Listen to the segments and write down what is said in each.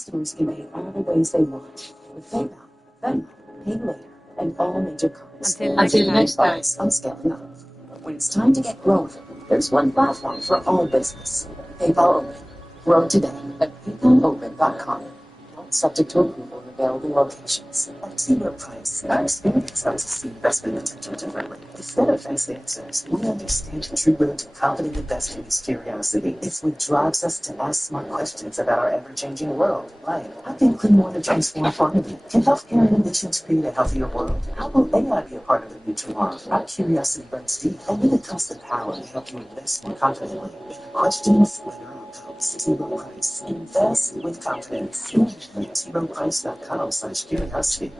customers can pay all the ways they want with PayPal, Venmo, Pay Later, and all major cards. Until next time. I'm scaling up. When it's time to get growing, there's one platform for all business. PayPal Open. Grow today at PayPalOpen.com. Subject to approval in available locations. At Zero Price, our experience helps us see investment potential differently. Instead of fast answers, we understand the true root to confident investing is curiosity. It's what drives us to ask smart questions about our ever-changing world. Like, how can clean water transform farming? Can healthcare innovations create a healthier world? How will AI be a part of the new tomorrow? Our curiosity runs deep, and when it comes to power to help you invest more confidently. Questions, whether Zero Price. Invest with confidence. ZeroPrice.com/curiosity.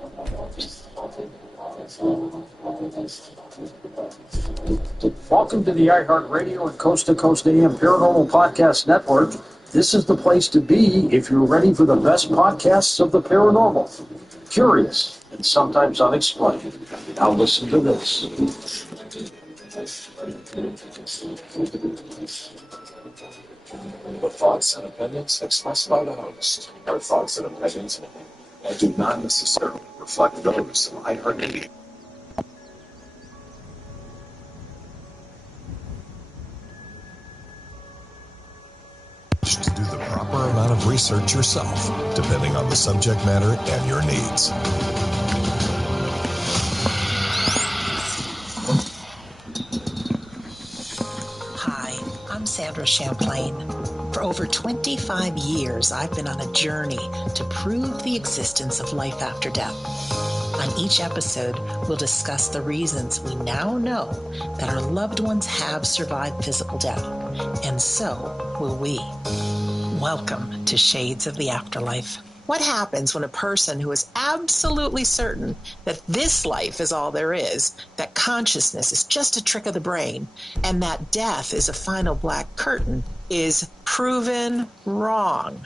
Welcome to the iHeartRadio and Coast to Coast AM Paranormal Podcast Network. This is the place to be if you're ready for the best podcasts of the paranormal. Curious and sometimes unexplained. Now listen to this. The thoughts and opinions expressed by the host are thoughts and opinions and do not necessarily reflect those of iHeartRadio. To do the proper amount of research yourself, depending on the subject matter and your needs. Hi, I'm Sandra Champlain. For over 25 years, I've been on a journey to prove the existence of life after death. On each episode, we'll discuss the reasons we now know that our loved ones have survived physical death, and so will we. Welcome to Shades of the Afterlife. What happens when a person who is absolutely certain that this life is all there is, that consciousness is just a trick of the brain, and that death is a final black curtain, is proven wrong?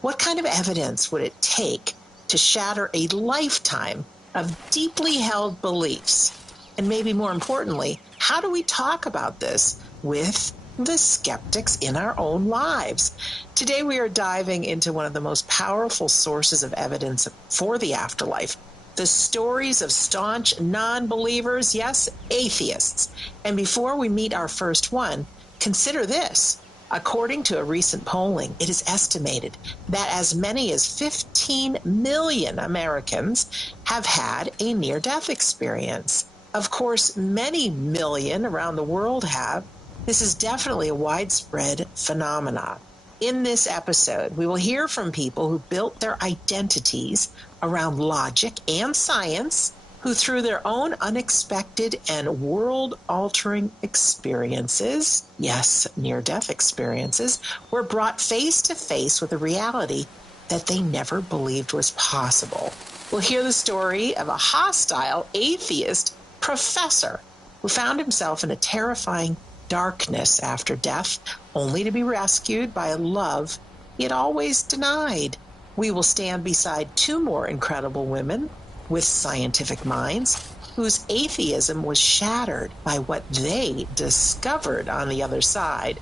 What kind of evidence would it take to shatter a lifetime of deeply held beliefs? And maybe more importantly, how do we talk about this with the skeptics in our own lives? Today we are diving into one of the most powerful sources of evidence for the afterlife, the stories of staunch non-believers, yes, atheists. And before we meet our first one, consider this. According to a recent polling, it is estimated that as many as 15 million Americans have had a near-death experience. Of course, many million around the world have. This is definitely a widespread phenomenon. In this episode, we will hear from people who built their identities around logic and science, who through their own unexpected and world-altering experiences, yes, near-death experiences, were brought face-to-face with a reality that they never believed was possible. We'll hear the story of a hostile atheist professor who found himself in a terrifying darkness after death, only to be rescued by a love he had always denied. We will stand beside two more incredible women with scientific minds whose atheism was shattered by what they discovered on the other side.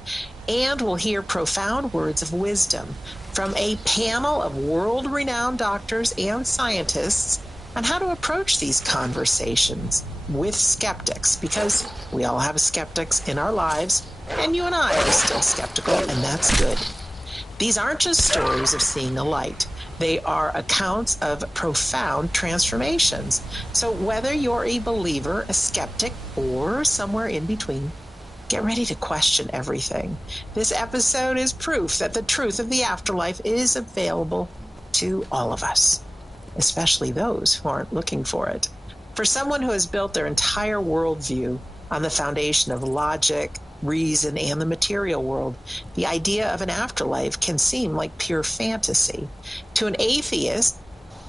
And we'll hear profound words of wisdom from a panel of world-renowned doctors and scientists on how to approach these conversations with skeptics, because we all have skeptics in our lives, and you and I are still skeptical, and that's good. These aren't just stories of seeing the light. They are accounts of profound transformations. So whether you're a believer, a skeptic, or somewhere in between, get ready to question everything. This episode is proof that the truth of the afterlife is available to all of us, especially those who aren't looking for it. For someone who has built their entire worldview on the foundation of logic, reason, and the material world, the idea of an afterlife can seem like pure fantasy. To an atheist,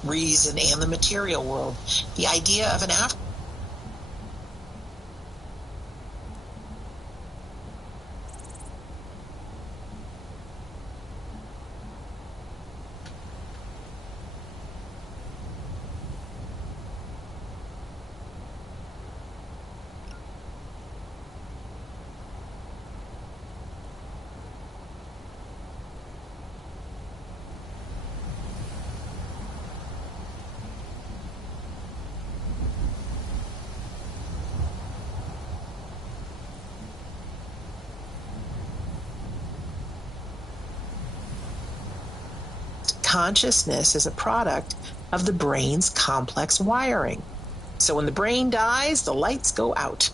reason and the material world, the idea of an afterlife consciousness is a product of the brain's complex wiring. So when the brain dies, the lights go out.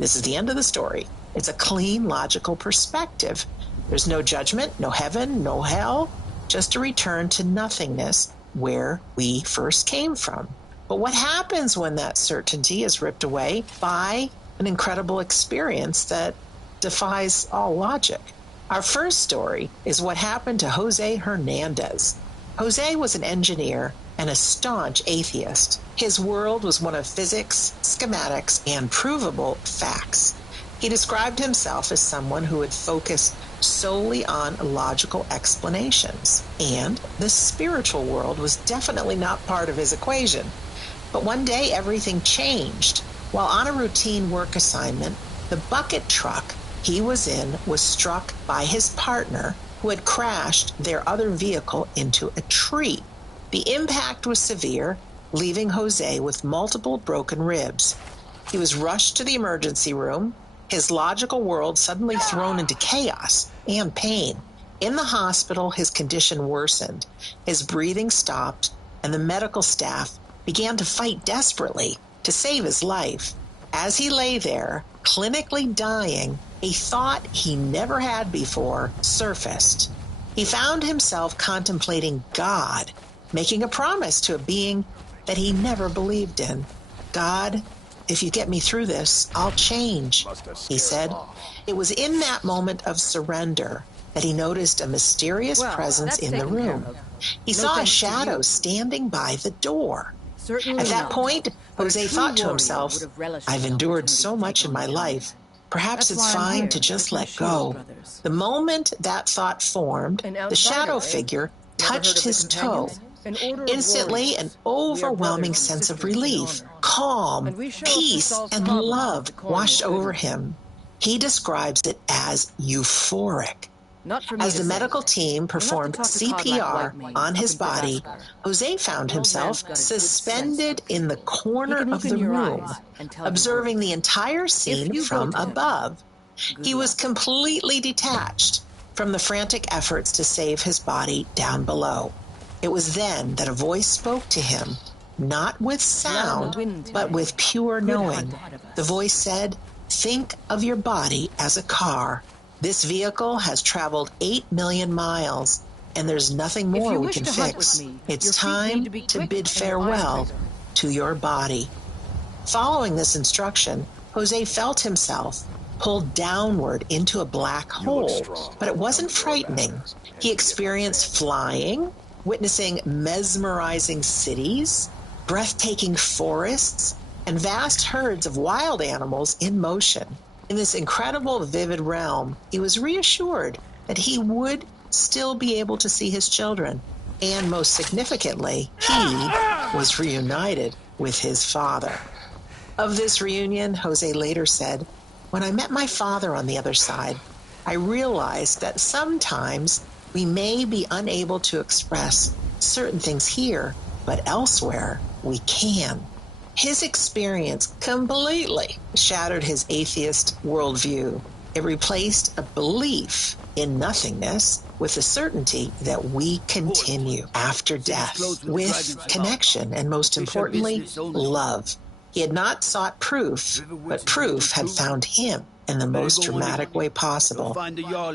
This is the end of the story. It's a clean, logical perspective. There's no judgment, no heaven, no hell, just a return to nothingness where we first came from. But what happens when that certainty is ripped away by an incredible experience that defies all logic? Our first story is what happened to Jose Hernandez. Jose was an engineer and a staunch atheist. His world was one of physics, schematics, and provable facts. He described himself as someone who would focus solely on logical explanations, and the spiritual world was definitely not part of his equation. But one day everything changed. While on a routine work assignment, the bucket truck he was in was struck by his partner, who had crashed their other vehicle into a tree. The impact was severe, leaving Jose with multiple broken ribs. He was rushed to the emergency room, his logical world suddenly thrown into chaos and pain. In the hospital, his condition worsened. His breathing stopped, and the medical staff began to fight desperately to save his life. As he lay there, clinically dying, a thought he never had before surfaced. He found himself contemplating God, making a promise to a being that he never believed in. God, if you get me through this, I'll change, he said. It was in that moment of surrender that he noticed a mysterious presence in the room. He saw a shadow standing by the door. At that point, Jose thought to himself, I've endured so much in my life. Perhaps it's fine to just let go. The moment that thought formed, the shadow figure touched his toe. Instantly, an overwhelming sense of relief, calm, peace, and love washed over him. He describes it as euphoric. As the medical team performed CPR on his body, Jose found himself suspended in the corner of the room, observing the entire scene from above. He was completely detached from the frantic efforts to save his body down below. It was then that a voice spoke to him, not with sound, but with pure knowing. The voice said, "Think of your body as a car. This vehicle has traveled 8 million miles, and there's nothing more we can fix. It's time to bid farewell to your body." Following this instruction, Jose felt himself pulled downward into a black hole, but it wasn't frightening. He experienced flying, witnessing mesmerizing cities, breathtaking forests, and vast herds of wild animals in motion. In this incredible, vivid realm, he was reassured that he would still be able to see his children. And most significantly, he was reunited with his father. Of this reunion, Jose later said, "When I met my father on the other side, I realized that sometimes we may be unable to express certain things here, but elsewhere we can." His experience completely shattered his atheist worldview. It replaced a belief in nothingness with the certainty that we continue after death with connection and, most importantly, love. He had not sought proof, but proof had found him in the most dramatic way possible.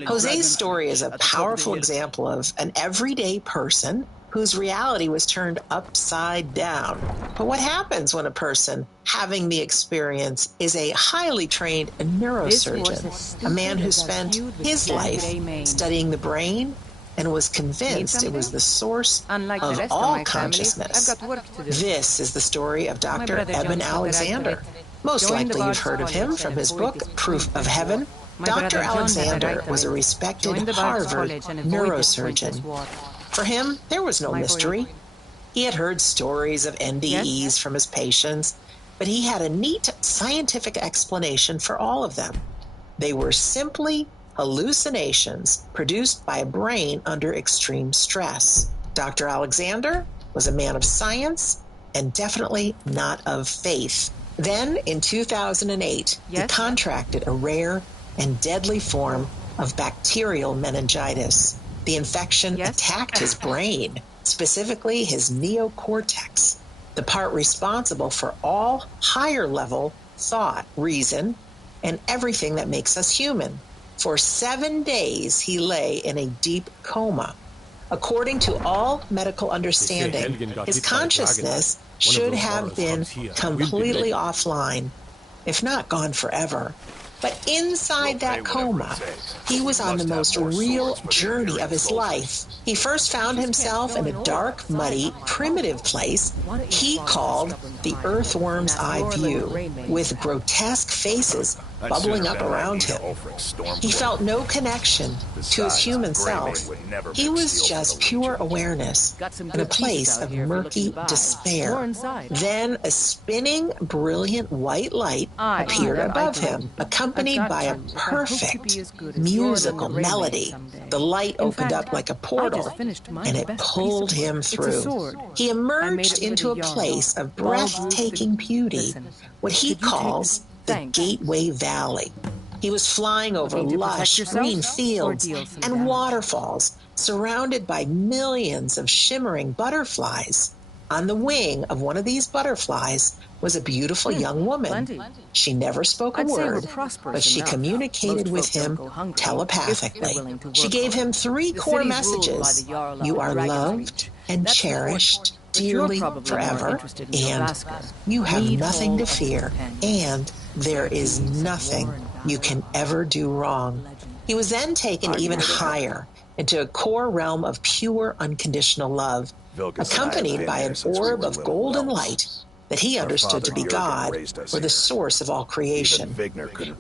Jose's story is a powerful example of an everyday person whose reality was turned upside down. But what happens when a person having the experience is a highly trained neurosurgeon, a man who spent his life studying the brain and was convinced it was the source of all consciousness? This is the story of Dr. Eben Alexander. Most likely you've heard of him from his book, Proof of Heaven. Dr. Alexander was a respected Harvard neurosurgeon. For him, there was no mystery. He had heard stories of NDEs from his patients, but he had a neat scientific explanation for all of them. They were simply hallucinations produced by a brain under extreme stress. Dr. Alexander was a man of science and definitely not of faith. Then, in 2008, he contracted a rare and deadly form of bacterial meningitis. The infection attacked his brain, specifically his neocortex, the part responsible for all higher-level thought, reason, and everything that makes us human. For 7 days, he lay in a deep coma. According to all medical understanding, his consciousness should have been completely offline, if not gone forever. But inside that coma, he was on the most real journey of his life. He first found himself in a dark, muddy, primitive place he called the Earthworm's Eye View, with grotesque faces bubbling up around him. He felt no connection to his human self. He was just pure awareness in a place of murky despair. Then a spinning, brilliant white light appeared above him, accompanied by a perfect musical melody. The light opened up like a portal, and it pulled him through. He emerged into a place of breathtaking beauty, what he calls the Gateway Valley. He was flying over lush green fields and waterfalls, surrounded by millions of shimmering butterflies. On the wing of one of these butterflies was a beautiful young woman. She never spoke a word, but she communicated with him telepathically. She gave him 3 core messages: you are loved and cherished dearly forever, and you have nothing to fear, and there is nothing you can ever do wrong. He was then taken even higher into a core realm of pure unconditional love, accompanied by an orb of golden light that he understood to be God, or the source of all creation.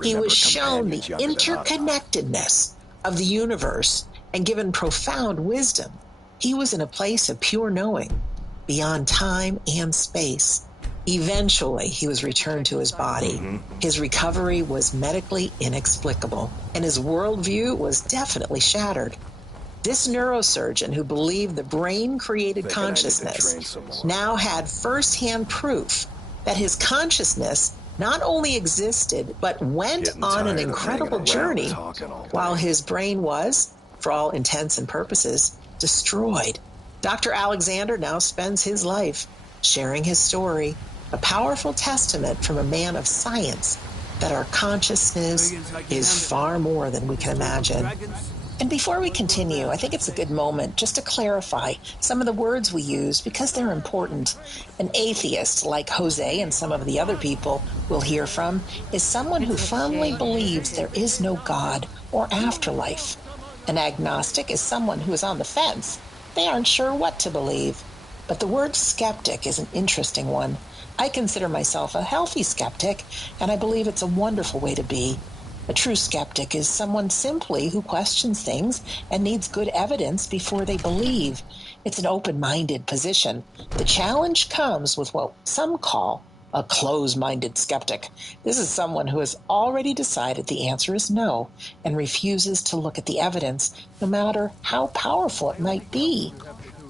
He was shown the interconnectedness of the universe and given profound wisdom. He was in a place of pure knowing, beyond time and space. Eventually, he was returned to his body. His recovery was medically inexplicable, and his worldview was definitely shattered. This neurosurgeon, who believed the brain created consciousness, now had firsthand proof that his consciousness not only existed, but went on an incredible journey while his brain was, for all intents and purposes, destroyed. Dr. Alexander now spends his life sharing his story, a powerful testament from a man of science that our consciousness is far more than we can imagine. And before we continue, I think it's a good moment just to clarify some of the words we use because they're important. An atheist, like Jose and some of the other people we'll hear from, is someone who firmly believes there is no God or afterlife. An agnostic is someone who is on the fence. They aren't sure what to believe. But the word skeptic is an interesting one. I consider myself a healthy skeptic, and I believe it's a wonderful way to be. A true skeptic is someone simply who questions things and needs good evidence before they believe. It's an open-minded position. The challenge comes with what some call a close-minded skeptic. This is someone who has already decided the answer is no and refuses to look at the evidence, no matter how powerful it might be.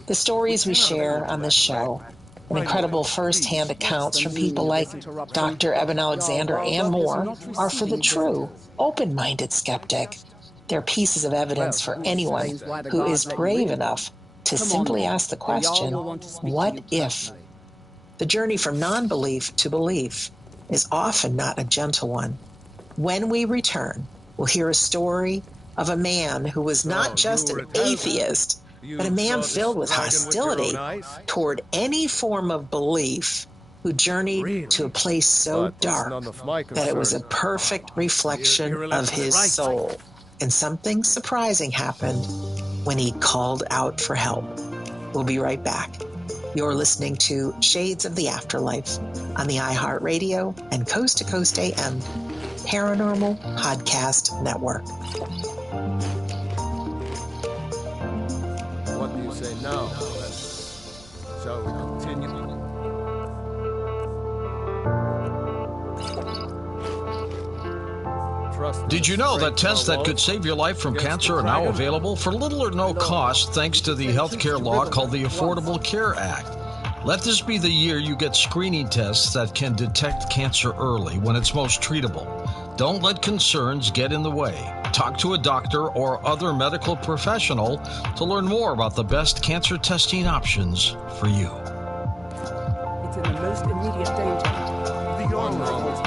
The stories we share on this show, and incredible first-hand accounts from people like Dr. Eben Alexander and more, are for the true, open-minded skeptic. They're pieces of evidence for anyone who is brave enough to simply ask the question, what if? The journey from non-belief to belief is often not a gentle one. When we return, we'll hear a story of a man who was not just an atheist, but a man filled with hostility toward any form of belief, who journeyed to a place so dark that it was a perfect reflection of his soul. And something surprising happened when he called out for help. We'll be right back. You're listening to Shades of the Afterlife on the iHeartRadio and Coast to Coast AM Paranormal Podcast Network. What do you say now? Shall we continue? Did you know that tests that could save your life from cancer are now available for little or no cost thanks to the healthcare law called the Affordable Care Act? Let this be the year you get screening tests that can detect cancer early when it's most treatable. Don't let concerns get in the way. Talk to a doctor or other medical professional to learn more about the best cancer testing options for you. It's in the most immediate danger. The armor is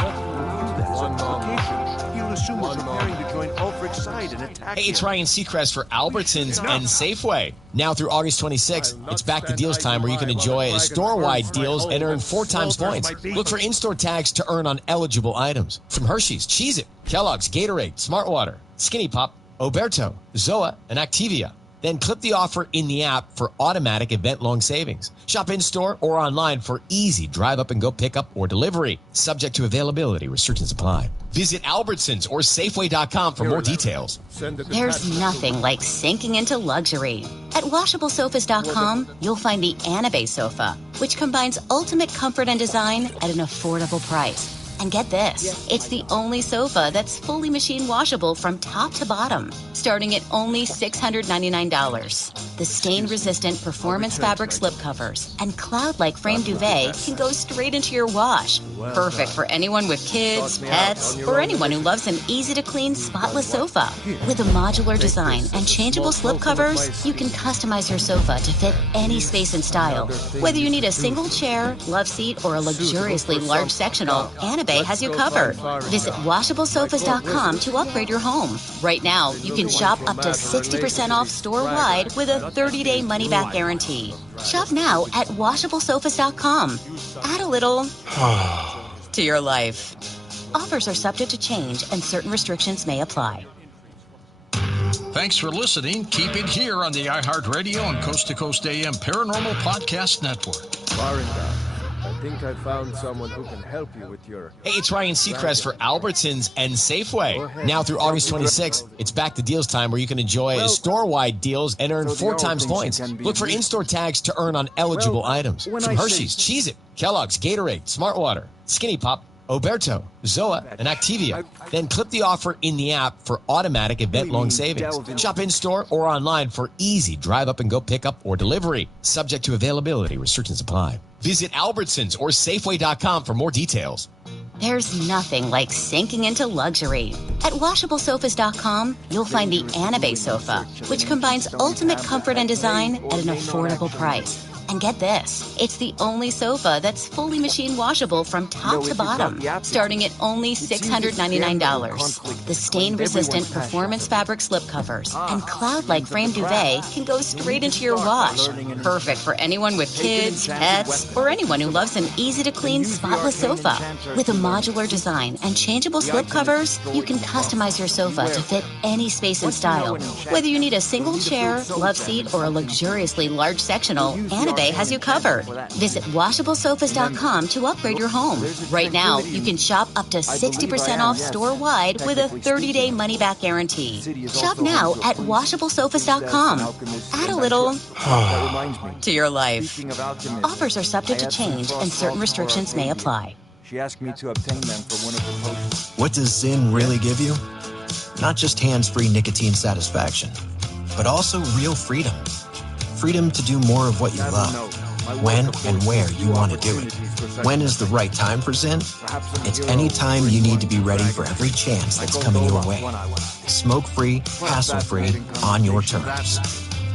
He'll assume we're preparing to join Ulfric's side and attack Hey, it's him. Ryan Seacrest for Albertsons and Safeway. Now through August 26th, it's back to deals time where you can enjoy store-wide deals and earn 4 times points. Look for in-store tags to earn on eligible items. From Hershey's, Cheez-It, Kellogg's, Gatorade, Smartwater, Skinny Pop, Oberto, Zoa, and Activia. Then clip the offer in the app for automatic event-long savings. Shop in-store or online for easy drive-up-and-go pickup or delivery. Subject to availability. Restrictions apply. Visit Albertsons or Safeway.com for more details. There's nothing like sinking into luxury. At WashableSofas.com, you'll find the Anabe sofa, which combines ultimate comfort and design at an affordable price. And get this, it's the only sofa that's fully machine washable from top to bottom, starting at only $699. The stain-resistant performance fabric slipcovers and cloud-like frame duvet can go straight into your wash. Perfect for anyone with kids, pets, or anyone who loves an easy-to-clean, spotless sofa. With a modular design and changeable slipcovers, you can customize your sofa to fit any space and style. Whether you need a single chair, love seat, or a luxuriously large sectional, Anabe has you covered. Visit WashableSofas.com to upgrade your home. Right now, you can shop up to 60% off store-wide with a 30-day money-back guarantee. Shop now at WashableSofas.com. Add a little to your life. Offers are subject to change and certain restrictions may apply. Thanks for listening. Keep it here on the iHeartRadio and Coast to Coast AM Paranormal Podcast Network. Barinda, I think I found someone who can help you with your... Hey, it's Ryan Seacrest for Albertsons and Safeway. Now through August 26th, it's back to deals time where you can enjoy store-wide deals and earn 4 times points. Look for in-store tags to earn on eligible items. From Hershey's, Cheez-It, Kellogg's, Gatorade, Smartwater, Skinny Pop, Oberto, Zoa, and Activia. Then clip the offer in the app for automatic event-long savings. Shop in-store or online for easy drive-up-and-go pickup or delivery. Subject to availability. Restrictions apply. Visit Albertsons or Safeway.com for more details. There's nothing like sinking into luxury. At WashableSofas.com, you'll find the Anabe sofa, which combines ultimate comfort and design at an affordable price. And get this, it's the only sofa that's fully machine washable from top to bottom, starting at only $699. The stain-resistant performance fabric slipcovers and cloud-like frame duvet can go straight into your wash. Perfect for anyone with kids, pets, or anyone who loves an easy-to-clean, spotless sofa. With a modular design and changeable slipcovers, you can customize your sofa to fit any space and style. Whether you need a single chair, love seat, or a luxuriously large sectional, Anabe has you covered. Visit WashableSofas.com to upgrade your home. Right now, you can shop up to 60% off store-wide with a 30-day money-back guarantee. Shop now at WashableSofas.com. Add a little to your life. Offers are subject to change and certain restrictions may apply. She asked me to obtain them for one of her potions. What does Zyn really give you? Not just hands-free nicotine satisfaction, but also real freedom. Freedom to do more of what you love, when and where you want to do it. When is the right time for Zyn? It's any time you need to be ready for every chance that's coming your way. Smoke-free, hassle-free, on your terms.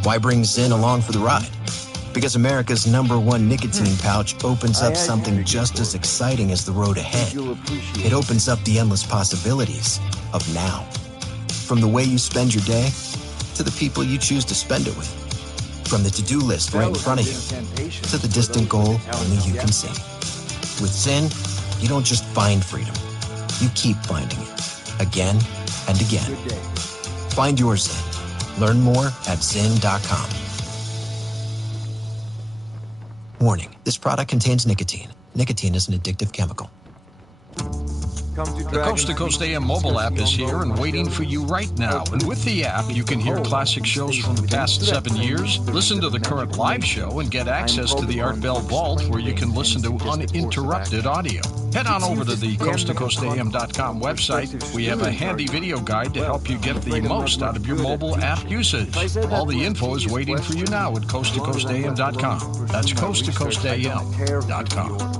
Why bring Zyn along for the ride? Because America's #1 nicotine pouch opens up something just as exciting as the road ahead. It opens up the endless possibilities of now. From the way you spend your day to the people you choose to spend it with. From the to-do list right in front of you to the distant goal only you can see. With Zyn, you don't just find freedom. You keep finding it. Again and again. Find your Zyn. Learn more at Zyn.com. Warning, this product contains nicotine. Nicotine is an addictive chemical. The Coast to Coast AM mobile app is here and waiting for you right now. And with the app, you can hear classic shows from the past 7 years, listen to the current live show, and get access to the Art Bell Vault where you can listen to uninterrupted audio. Head on over to the coasttocoastam.com website. We have a handy video guide to help you get the most out of your mobile app usage. All the info is waiting for you now at coasttocoastam.com. That's coasttocoastam.com.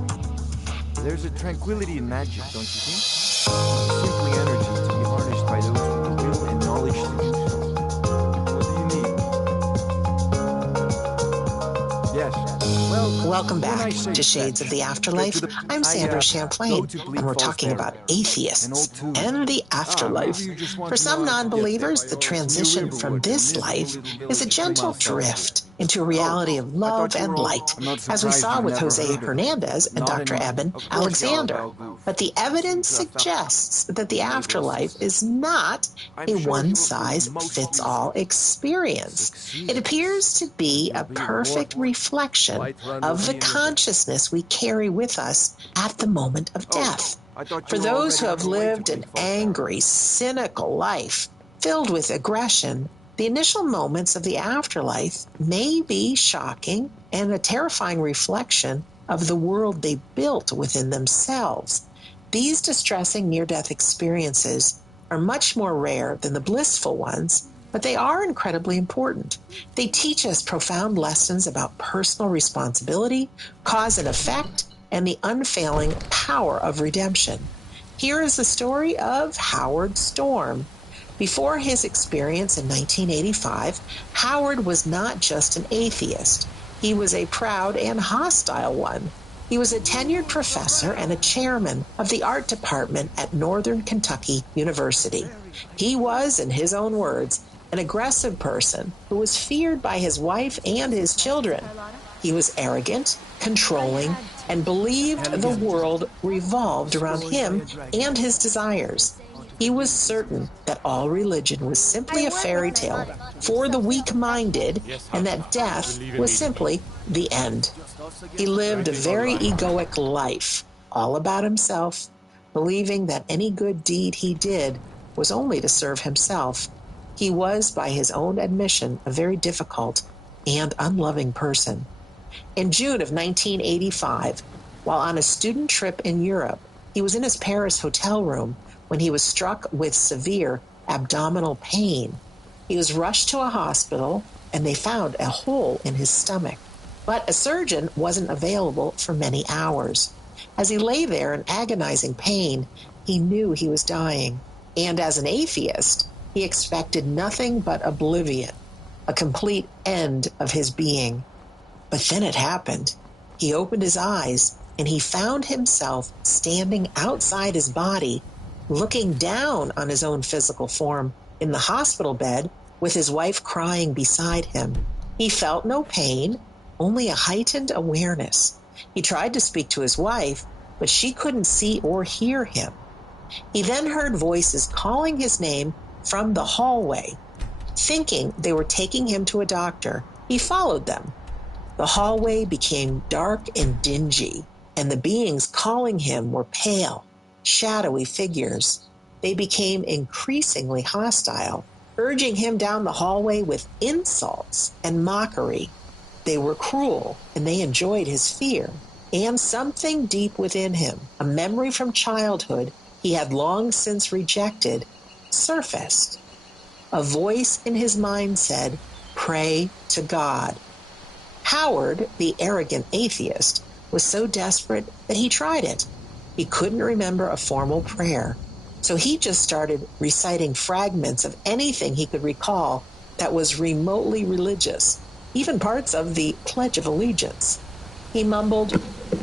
There's a tranquility in magic, don't you think? Simply energy to be harnessed by those who will and know Yes. Welcome back to Shades of the Afterlife. I'm Sandra Champlain, and we're talking about atheists and the afterlife. For some non-believers, the transition from this life is a gentle drift into a reality of love and light, as we saw with Jose Hernandez and Dr. Eben Alexander. But the evidence suggests that the afterlife is not a one-size-fits-all experience. It appears to be a perfect reflection of the consciousness we carry with us at the moment of death. For those who have lived an angry, cynical life filled with aggression, the initial moments of the afterlife may be shocking and a terrifying reflection of the world they built within themselves. These distressing near-death experiences are much more rare than the blissful ones, but they are incredibly important. They teach us profound lessons about personal responsibility, cause and effect, and the unfailing power of redemption. Here is the story of Howard Storm. Before his experience in 1985, Howard was not just an atheist. He was a proud and hostile one. He was a tenured professor and a chairman of the art department at Northern Kentucky University. He was, in his own words, an aggressive person who was feared by his wife and his children. He was arrogant, controlling, and believed the world revolved around him and his desires. He was certain that all religion was simply a fairy tale for the weak-minded and that death was simply the end. He lived a very egoic life, all about himself, believing that any good deed he did was only to serve himself. He was, by his own admission, a very difficult and unloving person. In June of 1985, while on a student trip in Europe, he was in his Paris hotel room when he was struck with severe abdominal pain. He was rushed to a hospital, and they found a hole in his stomach. But a surgeon wasn't available for many hours. As he lay there in agonizing pain, he knew he was dying. And as an atheist, he expected nothing but oblivion, a complete end of his being. But then it happened. He opened his eyes, and he found himself standing outside his body, looking down on his own physical form in the hospital bed with his wife crying beside him. He felt no pain, only a heightened awareness. He tried to speak to his wife, but she couldn't see or hear him. He then heard voices calling his name from the hallway. Thinking they were taking him to a doctor, he followed them. The hallway became dark and dingy, and the beings calling him were pale, shadowy figures. They became increasingly hostile, urging him down the hallway with insults and mockery. They were cruel, and they enjoyed his fear. And something deep within him, a memory from childhood he had long since rejected, surfaced. A voice in his mind said, "Pray to God." Howard, the arrogant atheist, was so desperate that he tried it. He couldn't remember a formal prayer, so he just started reciting fragments of anything he could recall that was remotely religious, even parts of the Pledge of Allegiance. He mumbled,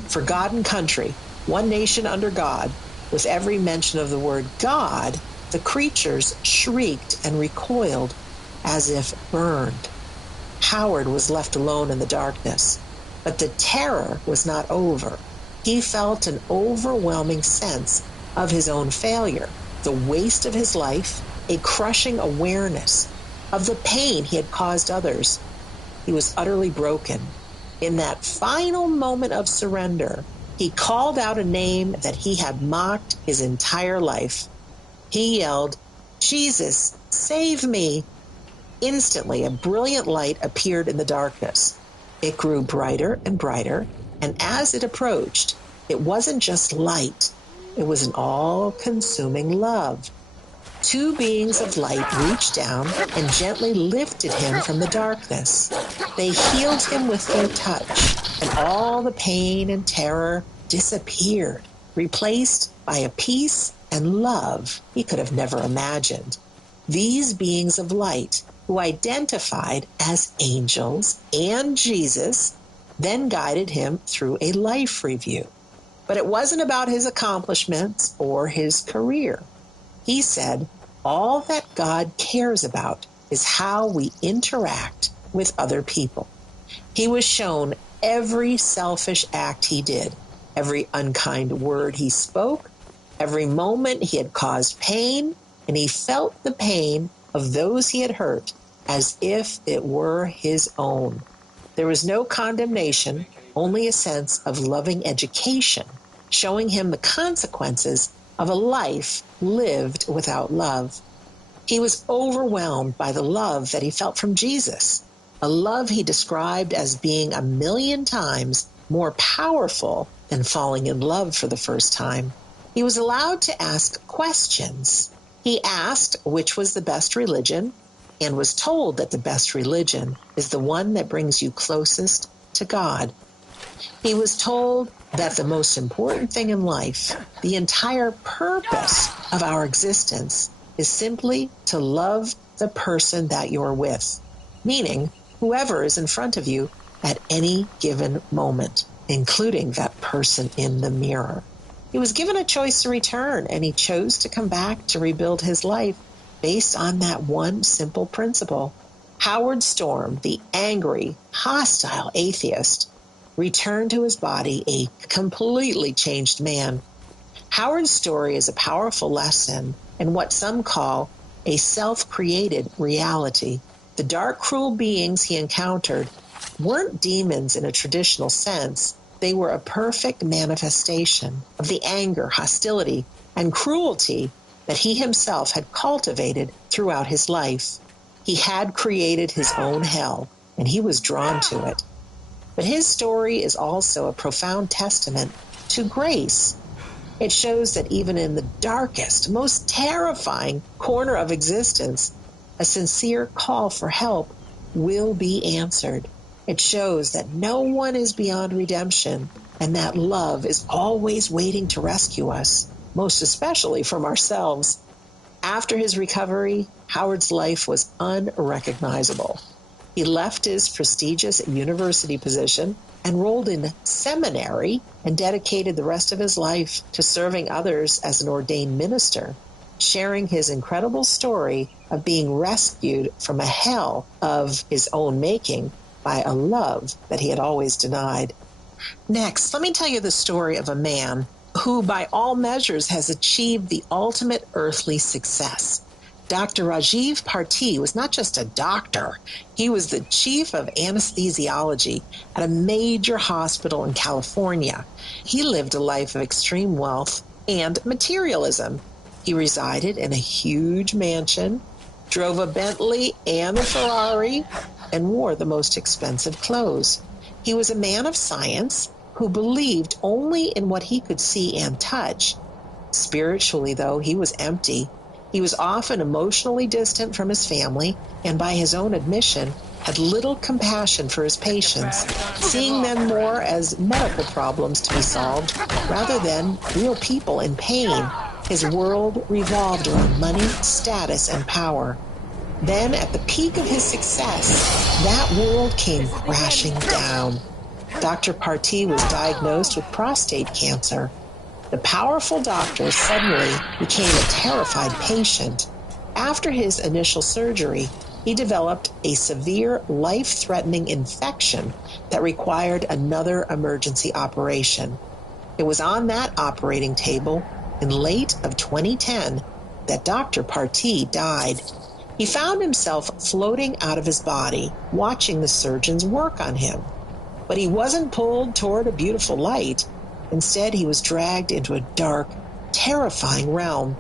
"For God and country, one nation under God." With every mention of the word God, the creatures shrieked and recoiled as if burned. Howard was left alone in the darkness, but the terror was not over. He felt an overwhelming sense of his own failure, the waste of his life, a crushing awareness of the pain he had caused others. He was utterly broken. In that final moment of surrender, he called out a name that he had mocked his entire life. He yelled, "Jesus, save me!" Instantly, a brilliant light appeared in the darkness. It grew brighter and brighter, and as it approached, it wasn't just light. It was an all-consuming love. Two beings of light reached down and gently lifted him from the darkness. They healed him with their touch, and all the pain and terror disappeared, replaced by a peace and love he could have never imagined. These beings of light, who identified as angels and Jesus, then guided him through a life review. But it wasn't about his accomplishments or his career. He said, all that God cares about is how we interact with other people. He was shown every selfish act he did, every unkind word he spoke, every moment he had caused pain, and he felt the pain of those he had hurt as if it were his own. There was no condemnation, only a sense of loving education, showing him the consequences of a life lived without love. He was overwhelmed by the love that he felt from Jesus, a love he described as being 1,000,000 times more powerful than falling in love for the first time. He was allowed to ask questions. He asked which was the best religion and was told that the best religion is the one that brings you closest to God. He was told that the most important thing in life, the entire purpose of our existence, is simply to love the person that you're with, meaning whoever is in front of you at any given moment, including that person in the mirror. He was given a choice to return, and he chose to come back to rebuild his life based on that one simple principle. Howard Storm, the angry, hostile atheist, returned to his body a completely changed man. Howard's story is a powerful lesson in what some call a self-created reality. The dark, cruel beings he encountered weren't demons in a traditional sense. They were a perfect manifestation of the anger, hostility, and cruelty that he himself had cultivated throughout his life. He had created his own hell, and he was drawn to it. But his story is also a profound testament to grace. It shows that even in the darkest, most terrifying corner of existence, a sincere call for help will be answered. It shows that no one is beyond redemption and that love is always waiting to rescue us, most especially from ourselves. After his recovery, Howard's life was unrecognizable. He left his prestigious university position, enrolled in seminary, and dedicated the rest of his life to serving others as an ordained minister, sharing his incredible story of being rescued from a hell of his own making by a love that he had always denied. Next, let me tell you the story of a man who, by all measures, has achieved the ultimate earthly success. Dr. Rajiv Parthi was not just a doctor. He was the chief of anesthesiology at a major hospital in California. He lived a life of extreme wealth and materialism. He resided in a huge mansion, drove a Bentley and a Ferrari, and wore the most expensive clothes. He was a man of science who believed only in what he could see and touch. Spiritually, though, he was empty. He was often emotionally distant from his family, and by his own admission, had little compassion for his patients, seeing them more as medical problems to be solved rather than real people in pain. His world revolved around money, status, and power. Then, at the peak of his success, that world came crashing down. Dr. Parthi was diagnosed with prostate cancer. The powerful doctor suddenly became a terrified patient. After his initial surgery, he developed a severe, life-threatening infection that required another emergency operation. It was on that operating table in late of 2010 that Dr. Parthi died. He found himself floating out of his body, watching the surgeons work on him. But he wasn't pulled toward a beautiful light. Instead, he was dragged into a dark, terrifying realm.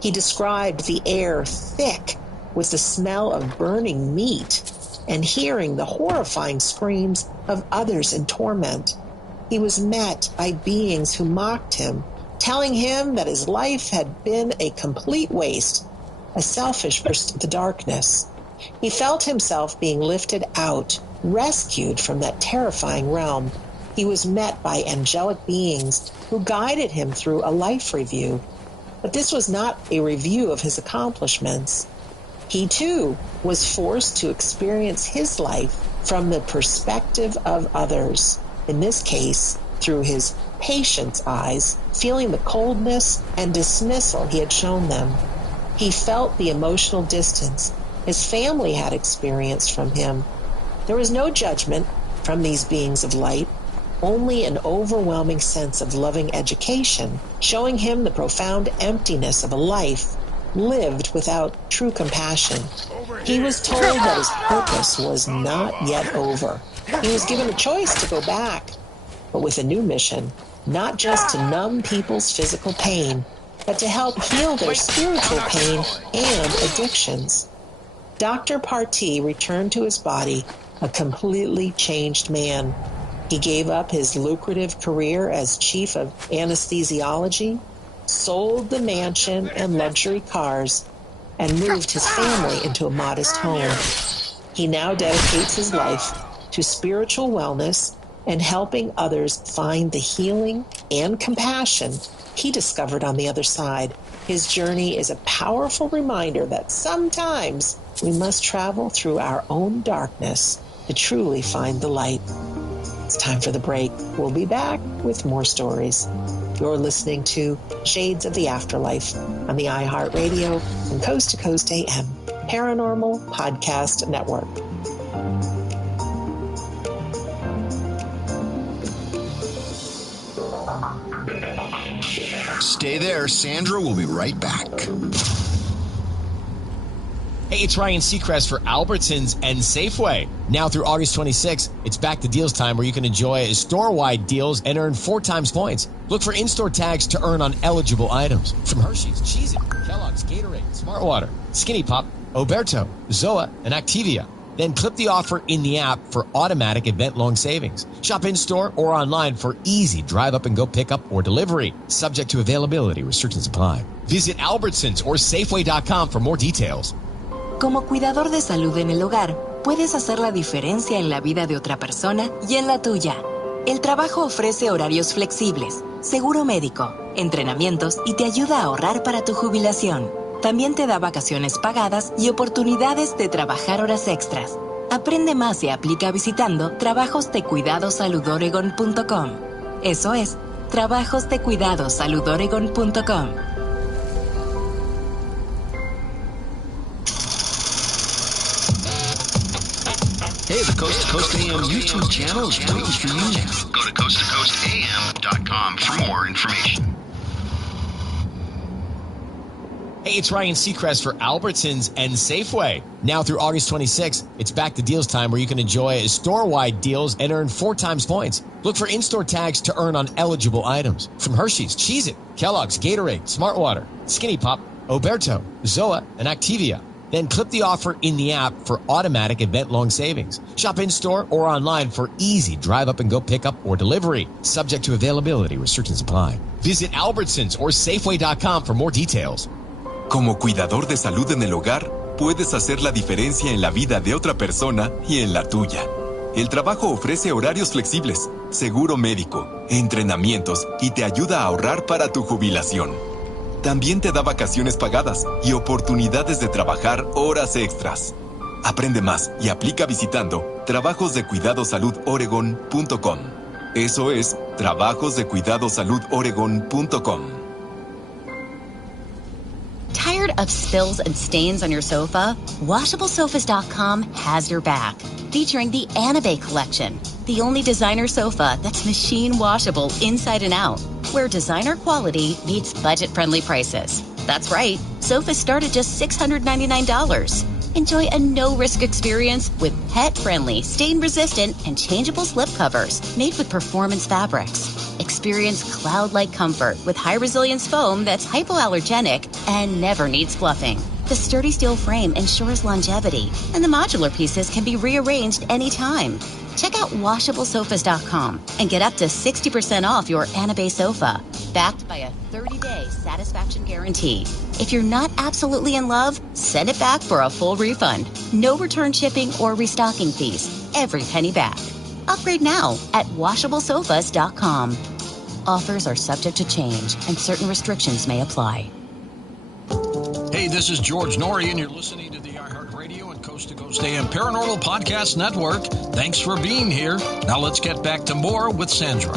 He described the air thick with the smell of burning meat and hearing the horrifying screams of others in torment. He was met by beings who mocked him, telling him that his life had been a complete waste, a selfish pursuit of the darkness. He felt himself being lifted out, rescued from that terrifying realm. He was met by angelic beings who guided him through a life review. But this was not a review of his accomplishments. He, too, was forced to experience his life from the perspective of others, in this case, through his patient's eyes, feeling the coldness and dismissal he had shown them. He felt the emotional distance his family had experienced from him. There was no judgment from these beings of light, only an overwhelming sense of loving education, showing him the profound emptiness of a life lived without true compassion. He was told that his purpose was not yet over. He was given a choice to go back, but with a new mission, not just to numb people's physical pain, but to help heal their spiritual pain and addictions. Dr. Partee returned to his body a completely changed man. He gave up his lucrative career as chief of anesthesiology, sold the mansion and luxury cars, and moved his family into a modest home. He now dedicates his life to spiritual wellness and helping others find the healing and compassion he discovered on the other side. His journey is a powerful reminder that sometimes we must travel through our own darkness to truly find the light. It's time for the break. We'll be back with more stories. You're listening to Shades of the Afterlife on the iHeartRadio and Coast to Coast AM Paranormal Podcast Network. Stay there. Sandra will be right back. Hey, it's Ryan Seacrest for Albertsons and Safeway. Now through August 26th, it's back to deals time where you can enjoy store-wide deals and earn 4 times points. Look for in-store tags to earn on eligible items. From Hershey's, Cheez-It, Kellogg's, Gatorade, Smartwater, Skinny Pop, Oberto, Zoa, and Activia. Then clip the offer in the app for automatic event-long savings. Shop in-store or online for easy drive-up-and-go pickup or delivery. Subject to availability. Restrictions apply. Visit Albertsons or Safeway.com for more details. Como cuidador de salud en el hogar, puedes hacer la diferencia en la vida de otra persona y en la tuya. El trabajo ofrece horarios flexibles, seguro médico, entrenamientos y te ayuda a ahorrar para tu jubilación. También te da vacaciones pagadas y oportunidades de trabajar horas extras. Aprende más y aplica visitando trabajosdecuidadosaludoregon.com. Eso es, trabajosdecuidadosaludoregon.com. Hey, the Coast to Coast AM YouTube channel is waiting for you. Go to coasttocoastam.com for more information. Hey, it's Ryan Seacrest for Albertsons and Safeway. Now through August 26th, it's back to deals time where you can enjoy store-wide deals and earn 4 times points. Look for in-store tags to earn on eligible items. From Hershey's, Cheez-It, Kellogg's, Gatorade, Smartwater, Skinny Pop, Oberto, Zoa, and Activia. Then clip the offer in the app for automatic event-long savings. Shop in-store or online for easy drive-up-and-go pickup or delivery. Subject to availability. Restrictions apply. Visit Albertsons or Safeway.com for more details. Como cuidador de salud en el hogar, puedes hacer la diferencia en la vida de otra persona y en la tuya. El trabajo ofrece horarios flexibles, seguro médico, entrenamientos y te ayuda a ahorrar para tu jubilación. También te da vacaciones pagadas y oportunidades de trabajar horas extras. Aprende más y aplica visitando trabajosdecuidadosaludoregon.com. Eso es, trabajosdecuidadosaludoregon.com. Tired of spills and stains on your sofa? WashableSofas.com has your back. Featuring the Anabe collection, the only designer sofa that's machine washable inside and out, where designer quality meets budget-friendly prices. That's right, sofas start at just $699. Enjoy a no-risk experience with pet-friendly, stain-resistant, and changeable slipcovers made with performance fabrics. Experience cloud-like comfort with high-resilience foam that's hypoallergenic and never needs fluffing. The sturdy steel frame ensures longevity, and the modular pieces can be rearranged anytime. Check out WashableSofas.com and get up to 60% off your Anabe sofa, backed by a 30-day satisfaction guarantee. If you're not absolutely in love, send it back for a full refund. No return shipping or restocking fees. Every penny back. Upgrade now at WashableSofas.com. Offers are subject to change, and certain restrictions may apply. Hey, this is George Norrie, and you're listening to the iHeartRadio and Coast to Coast Coast AM Paranormal Podcast Network. Thanks for being here. Now let's get back to more with Sandra.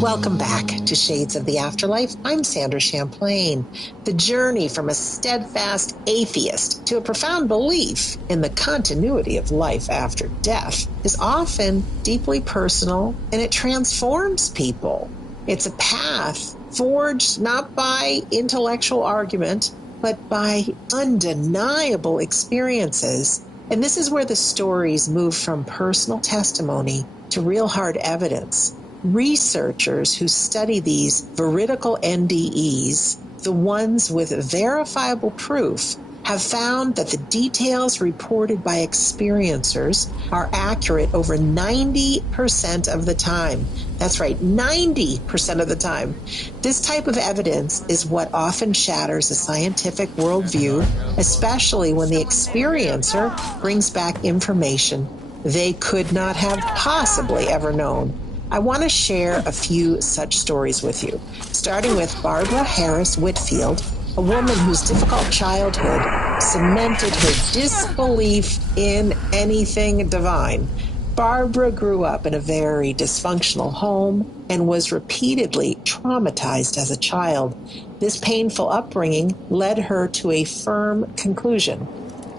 Welcome back to Shades of the Afterlife. I'm Sandra Champlain. The journey from a steadfast atheist to a profound belief in the continuity of life after death is often deeply personal, and it transforms people. It's a path forged not by intellectual argument, but by undeniable experiences. And this is where the stories move from personal testimony to real hard evidence. Researchers who study these veridical NDEs, the ones with verifiable proof, have found that the details reported by experiencers are accurate over 90% of the time. That's right, 90% of the time. This type of evidence is what often shatters a scientific worldview, especially when the experiencer brings back information they could not have possibly ever known. I want to share a few such stories with you, starting with Barbara Harris Whitfield, a woman whose difficult childhood cemented her disbelief in anything divine. Barbara grew up in a very dysfunctional home and was repeatedly traumatized as a child. This painful upbringing led her to a firm conclusion.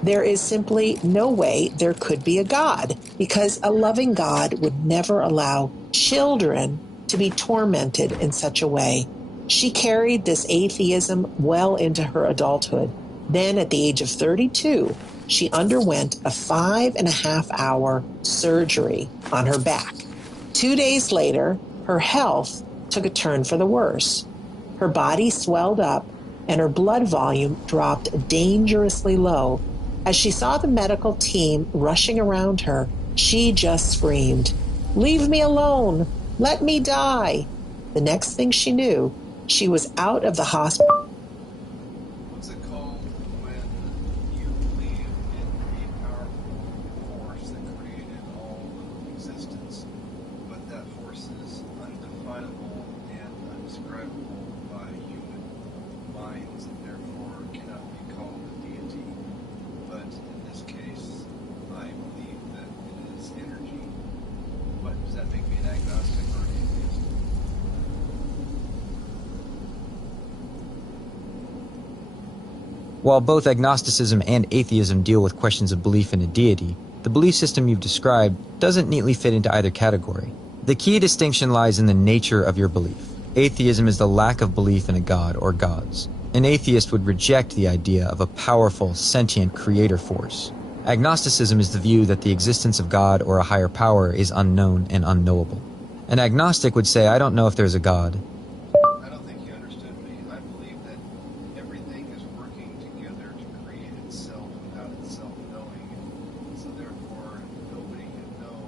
There is simply no way there could be a God, because a loving God would never allow children to be tormented in such a way. She carried this atheism well into her adulthood. Then at the age of 32, she underwent a 5.5-hour surgery on her back. 2 days later, her health took a turn for the worse. Her body swelled up and her blood volume dropped dangerously low. As she saw the medical team rushing around her, she just screamed, "Leave me alone! Let me die!" The next thing she knew, she was out of the hospital. What's it called when you believe in a powerful force that created all of existence, but that force is undefinable and undescribable by human minds and therefore cannot be called a deity? But in this case, I believe that it is energy. What does that make me an agnostic or an atheist? While both agnosticism and atheism deal with questions of belief in a deity, the belief system you've described doesn't neatly fit into either category. The key distinction lies in the nature of your belief. Atheism is the lack of belief in a god or gods. An atheist would reject the idea of a powerful, sentient creator force. Agnosticism is the view that the existence of God or a higher power is unknown and unknowable. An agnostic would say, I don't know if there's a God. I don't think you understood me. I believe that everything is working together to create itself without itself knowing. So therefore, nobody can know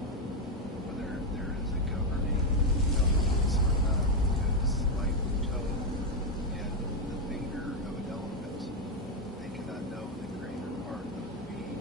whether there is a governing intelligence or not. Because like the toe and the finger of an elephant, they cannot know the greater part of the being.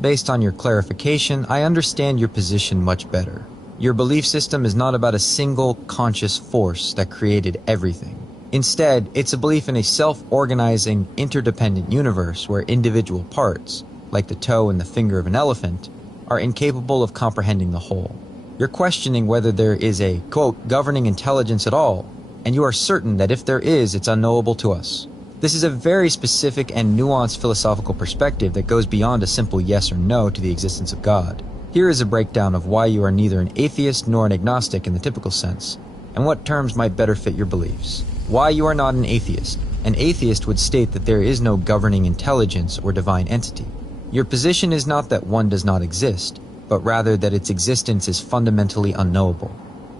Based on your clarification, I understand your position much better. Your belief system is not about a single conscious force that created everything. Instead, it's a belief in a self-organizing, interdependent universe where individual parts, like the toe and the finger of an elephant, are incapable of comprehending the whole. You're questioning whether there is a, quote, governing intelligence at all, and you are certain that if there is, it's unknowable to us. This is a very specific and nuanced philosophical perspective that goes beyond a simple yes or no to the existence of God. Here is a breakdown of why you are neither an atheist nor an agnostic in the typical sense, and what terms might better fit your beliefs. Why you are not an atheist. An atheist would state that there is no governing intelligence or divine entity. Your position is not that one does not exist, but rather that its existence is fundamentally unknowable.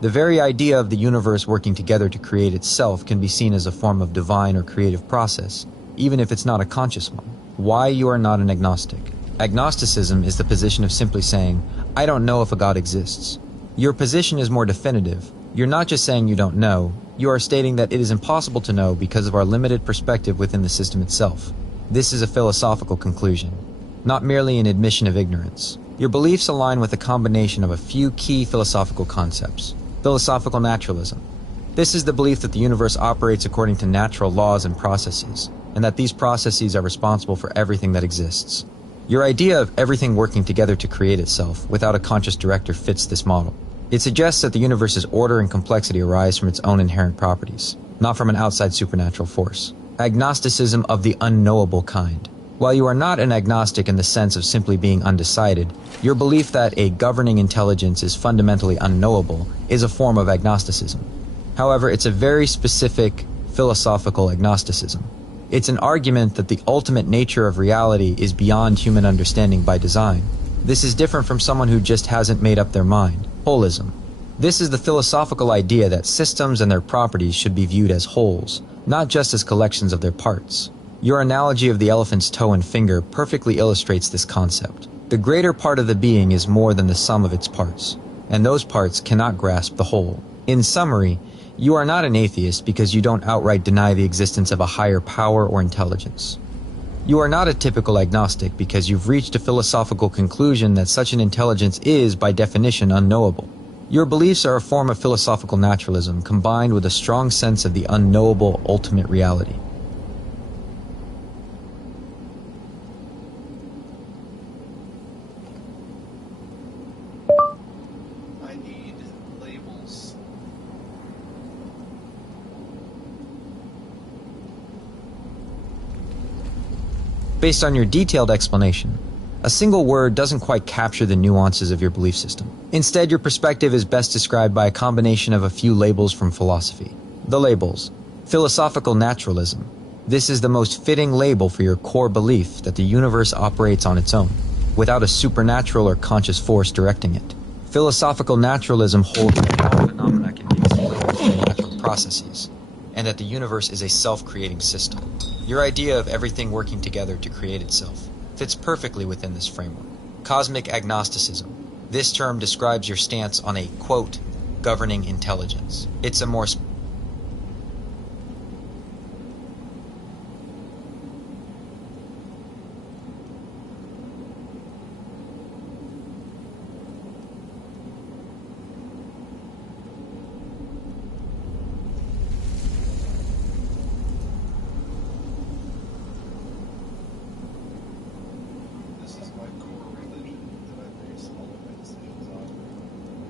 The very idea of the universe working together to create itself can be seen as a form of divine or creative process, even if it's not a conscious one. Why you are not an agnostic. Agnosticism is the position of simply saying, I don't know if a God exists. Your position is more definitive, You're not just saying you don't know, you are stating that it is impossible to know because of our limited perspective within the system itself. This is a philosophical conclusion, not merely an admission of ignorance. Your beliefs align with a combination of a few key philosophical concepts. Philosophical naturalism. This is the belief that the universe operates according to natural laws and processes, and that these processes are responsible for everything that exists. Your idea of everything working together to create itself without a conscious director fits this model. It suggests that the universe's order and complexity arise from its own inherent properties, not from an outside supernatural force. Agnosticism of the unknowable kind. While you are not an agnostic in the sense of simply being undecided, your belief that a governing intelligence is fundamentally unknowable is a form of agnosticism. However, it's a very specific philosophical agnosticism. It's an argument that the ultimate nature of reality is beyond human understanding by design. This is different from someone who just hasn't made up their mind. Holism. This is the philosophical idea that systems and their properties should be viewed as wholes, not just as collections of their parts. Your analogy of the elephant's toe and finger perfectly illustrates this concept. The greater part of the being is more than the sum of its parts, and those parts cannot grasp the whole. In summary, you are not an atheist because you don't outright deny the existence of a higher power or intelligence. You are not a typical agnostic because you've reached a philosophical conclusion that such an intelligence is, by definition, unknowable. Your beliefs are a form of philosophical naturalism combined with a strong sense of the unknowable ultimate reality. I need labels. Based on your detailed explanation, a single word doesn't quite capture the nuances of your belief system. Instead, your perspective is best described by a combination of a few labels from philosophy. The labels. Philosophical naturalism. This is the most fitting label for your core belief that the universe operates on its own, without a supernatural or conscious force directing it. Philosophical naturalism holds that all phenomena can be explained through natural processes, and that the universe is a self-creating system. Your idea of everything working together to create itself fits perfectly within this framework. Cosmic agnosticism. This term describes your stance on a, quote, governing intelligence. It's a more This is my core religion that I base all of my decisions on.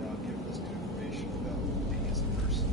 Now, given this good information about me as a person,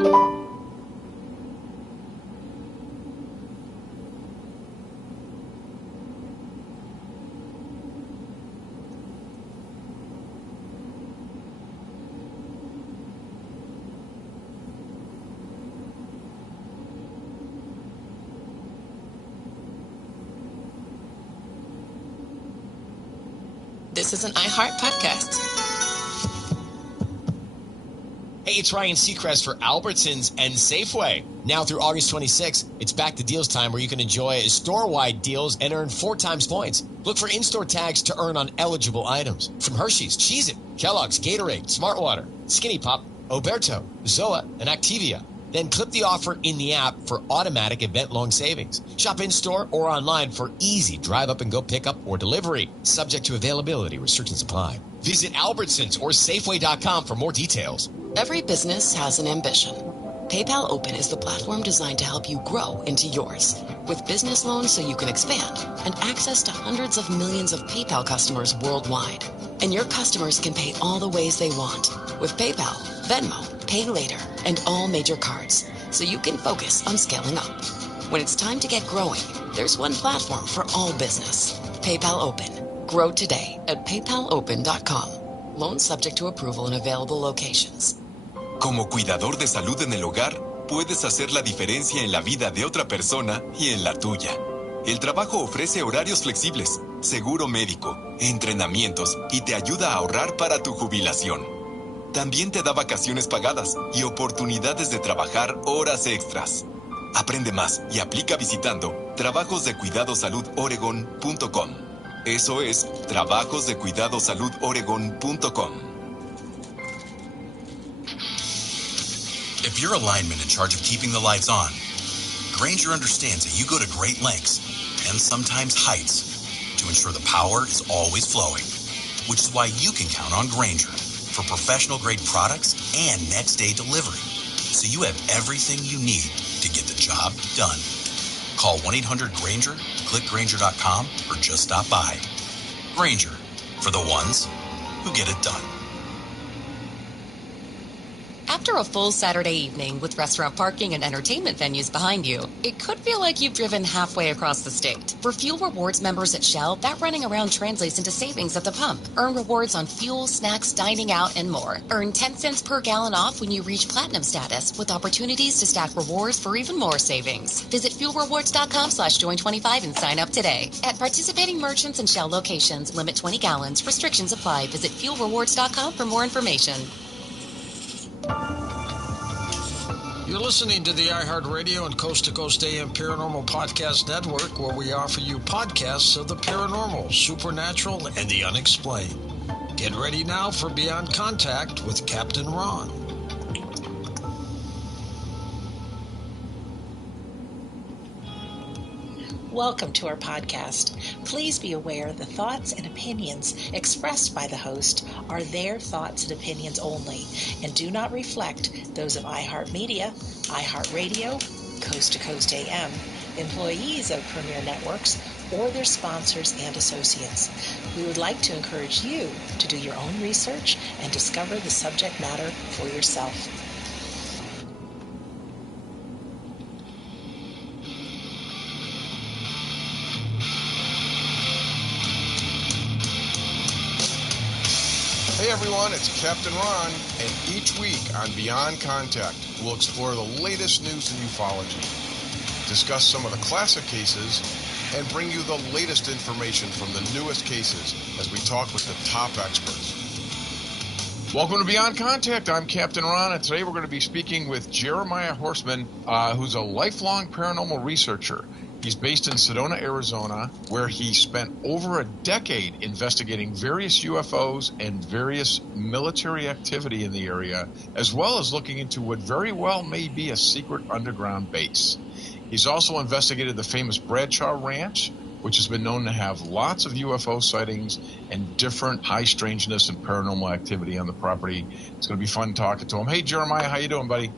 This is an iHeart podcast. Hey, it's Ryan Seacrest for Albertsons and Safeway. Now through August 26th, it's back to deals time where you can enjoy store-wide deals and earn 4 times points. Look for in-store tags to earn on eligible items. From Hershey's, Cheez-It, Kellogg's, Gatorade, Smartwater, Skinny Pop, Oberto, Zoa, and Activia. Then clip the offer in the app for automatic event-long savings. Shop in-store or online for easy drive-up-and-go pickup or delivery. Subject to availability, restrictions apply. Visit Albertsons or Safeway.com for more details. Every business has an ambition. PayPal Open is the platform designed to help you grow into yours. With business loans so you can expand and access to hundreds of millions of PayPal customers worldwide. And your customers can pay all the ways they want with PayPal, Venmo, Pay Later, and all major cards, so you can focus on scaling up. When it's time to get growing, there's one platform for all business. PayPal Open. Grow today at paypalopen.com. Loans subject to approval in available locations. Como cuidador de salud en el hogar, puedes hacer la diferencia en la vida de otra persona y en la tuya. El trabajo ofrece horarios flexibles, seguro médico, entrenamientos y te ayuda a ahorrar para tu jubilación. También te da vacaciones pagadas y oportunidades de trabajar horas extras. Aprende más y aplica visitando trabajosdecuidadosaludoregon.com. Eso es trabajosdecuidadosaludoregon.com. If you're a lineman in charge of keeping the lights on, Grainger understands that you go to great lengths and sometimes heights to ensure the power is always flowing, which is why you can count on Grainger for professional-grade products and next-day delivery, so you have everything you need to get the job done. Call 1-800-GRAINGER, click Grainger.com, or just stop by. Grainger, for the ones who get it done. After a full Saturday evening with restaurant parking and entertainment venues behind you, it could feel like you've driven halfway across the state. For Fuel Rewards members at Shell, that running around translates into savings at the pump. Earn rewards on fuel, snacks, dining out, and more. Earn 10 cents per gallon off when you reach platinum status, with opportunities to stack rewards for even more savings. Visit fuelrewards.com/join25 and sign up today. At participating merchants and Shell locations, limit 20 gallons. Restrictions apply. Visit fuelrewards.com for more information. You're listening to the iHeartRadio and Coast to Coast AM Paranormal Podcast Network, where we offer you podcasts of the paranormal, supernatural, and the unexplained. Get ready now for Beyond Contact with Captain Ron. Welcome to our podcast. Please be aware the thoughts and opinions expressed by the host are their thoughts and opinions only and do not reflect those of iHeartMedia, iHeartRadio, Coast to Coast AM, employees of Premier Networks, or their sponsors and associates. We would like to encourage you to do your own research and discover the subject matter for yourself. Hey everyone, it's Captain Ron, and each week on Beyond Contact, we'll explore the latest news in ufology, discuss some of the classic cases, and bring you the latest information from the newest cases as we talk with the top experts. Welcome to Beyond Contact. I'm Captain Ron, and today we're going to be speaking with Jeremiah Horstman, who's a lifelong paranormal researcher. He's based in Sedona, Arizona, where he spent over a decade investigating various UFOs and various military activity in the area, as well as looking into what very well may be a secret underground base. He's also investigated the famous Bradshaw Ranch, which has been known to have lots of UFO sightings and different high strangeness and paranormal activity on the property. It's going to be fun talking to him. Hey, Jeremiah, how you doing, buddy?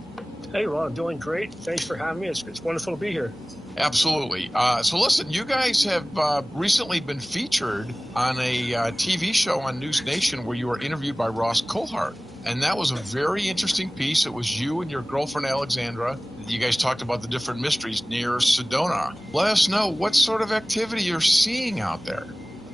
Hey, Ron, I'm doing great. Thanks for having me. It's wonderful to be here. Absolutely. So listen, you guys have recently been featured on a TV show on News Nation where you were interviewed by Ross Coulthart. And that was a very interesting piece. It was you and your girlfriend Alexandra. You guys talked about the different mysteries near Sedona. Let us know what sort of activity you're seeing out there.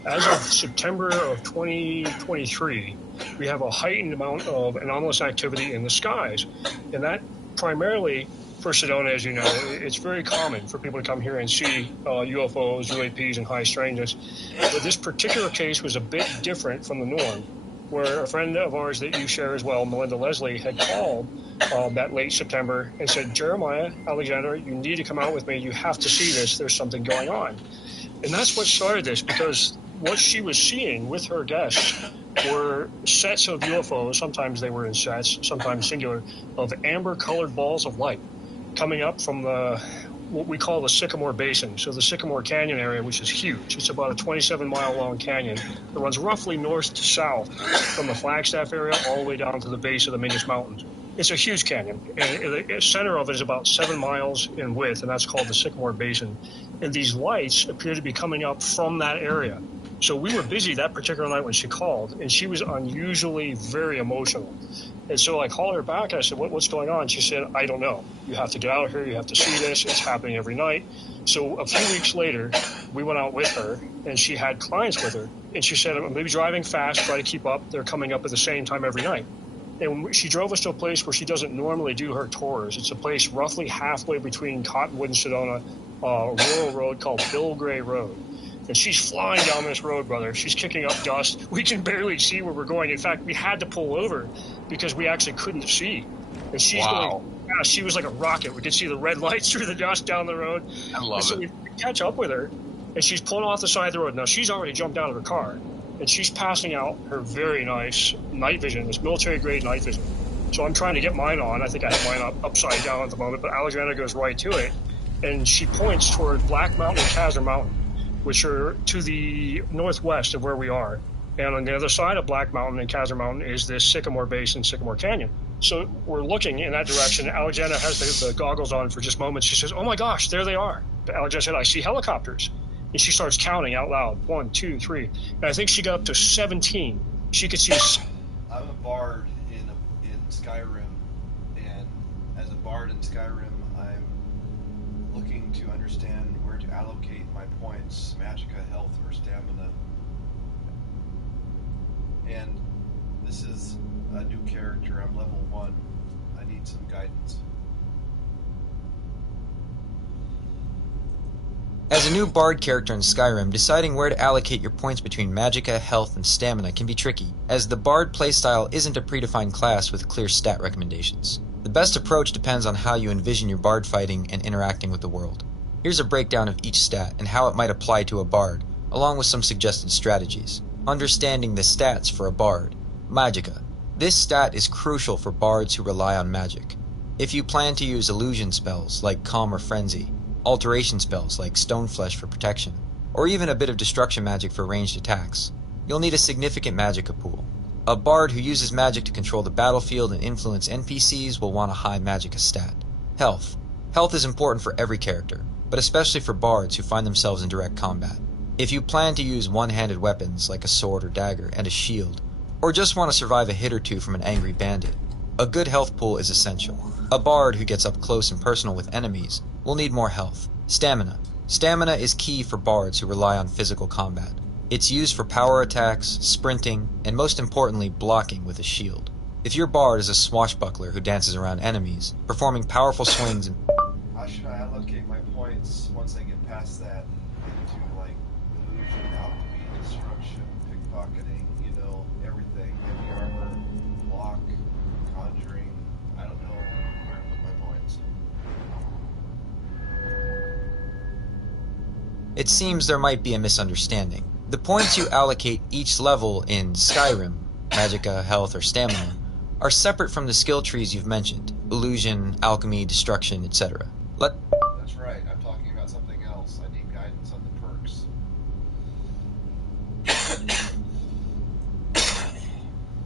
As of September of 2023, we have a heightened amount of anomalous activity in the skies. And that primarily, for Sedona, as you know, it's very common for people to come here and see UFOs, UAPs, and high strangeness. But this particular case was a bit different from the norm, where a friend of ours that you share as well, Melinda Leslie, had called that late September and said, Jeremiah, Alexandra, you need to come out with me. You have to see this. There's something going on. And that's what started this, because what she was seeing with her guests were sets of UFOs. Sometimes they were in sets, sometimes singular, of amber-colored balls of light coming up from what we call the Sycamore Basin. So the Sycamore Canyon area, which is huge. It's about a 27-mile-long canyon that runs roughly north to south from the Flagstaff area all the way down to the base of the Mingus Mountains. It's a huge canyon, and the center of it is about 7 miles in width, and that's called the Sycamore Basin. And these lights appear to be coming up from that area. So we were busy that particular night when she called, and she was unusually very emotional. And so I called her back, and I said, what's going on? She said, I don't know. You have to get out of here. You have to see this. It's happening every night. So a few weeks later, we went out with her, and she had clients with her. And she said, I'm going to be driving fast, try to keep up. They're coming up at the same time every night. And she drove us to a place where she doesn't normally do her tours. It's a place roughly halfway between Cottonwood and Sedona, a rural road called Bill Gray Road. And she's flying down this road, brother. She's kicking up dust. We can barely see where we're going. In fact, we had to pull over because we actually couldn't see. And she's going, yeah, she was like a rocket. We could see the red lights through the dust down the road. I love so we catch up with her, and she's pulling off the side of the road. Now, she's already jumped out of her car, and she's passing out her very nice night vision, this military-grade night vision. So I'm trying to get mine on. I think I have mine upside down at the moment, but Alexandra goes right to it, and she points toward Black Mountain and Kazner Mountain, which are to the northwest of where we are. And on the other side of Black Mountain and Kazner Mountain is this Sycamore Basin, Sycamore Canyon. So we're looking in that direction. Alexandra has the goggles on for just moments. She says, oh my gosh, there they are. But Alexandra said, I see helicopters. And she starts counting out loud. 1, 2, 3. And I think she got up to 17. She could see. I'm a bard in Skyrim, and as a bard in Skyrim, I'm looking to understand where to allocate my points, magicka, health, or stamina. And this is a new character. I'm level 1. I need some guidance. As a new bard character in Skyrim, deciding where to allocate your points between magicka, health, and stamina can be tricky, as the bard playstyle isn't a predefined class with clear stat recommendations. The best approach depends on how you envision your bard fighting and interacting with the world. Here's a breakdown of each stat and how it might apply to a bard, along with some suggested strategies. Understanding the stats for a bard. Magicka. This stat is crucial for bards who rely on magic. If you plan to use illusion spells like Calm or Frenzy, alteration spells like Stoneflesh for protection, or even a bit of destruction magic for ranged attacks, you'll need a significant magicka pool. A bard who uses magic to control the battlefield and influence NPCs will want a high magicka stat. Health. Health is important for every character, but especially for bards who find themselves in direct combat. If you plan to use one-handed weapons like a sword or dagger and a shield, or just want to survive a hit or two from an angry bandit, a good health pool is essential. A bard who gets up close and personal with enemies will need more health. Stamina. Stamina is key for bards who rely on physical combat. It's used for power attacks, sprinting, and most importantly, blocking with a shield. If your bard is a swashbuckler who dances around enemies, performing powerful swings and... How should I allocate my points once I get past that into, like, illusion, alchemy, destruction, pickpocketing, everything, heavy armor, block, conjuring? I don't know where to put my points. It seems there might be a misunderstanding. The points you allocate each level in Skyrim, magicka, health, or stamina, are separate from the skill trees you've mentioned: illusion, alchemy, destruction, etc. That's right, I'm talking about something else. I need guidance on the perks.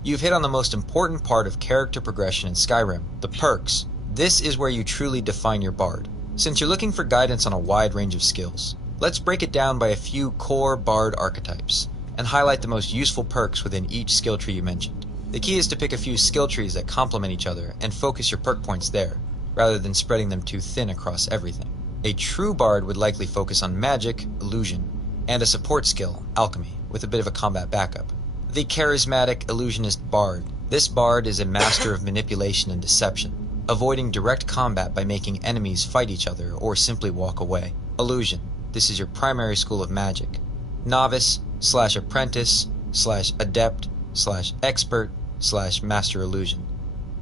You've hit on the most important part of character progression in Skyrim, the perks. This is where you truly define your bard. Since you're looking for guidance on a wide range of skills, let's break it down by a few core bard archetypes, and highlight the most useful perks within each skill tree you mentioned. The key is to pick a few skill trees that complement each other and focus your perk points there, rather than spreading them too thin across everything. A true bard would likely focus on magic, illusion, and a support skill, alchemy, with a bit of a combat backup. The charismatic illusionist bard. This bard is a master of manipulation and deception, avoiding direct combat by making enemies fight each other or simply walk away. Illusion. This is your primary school of magic. Novice / apprentice / adept / expert / master illusion.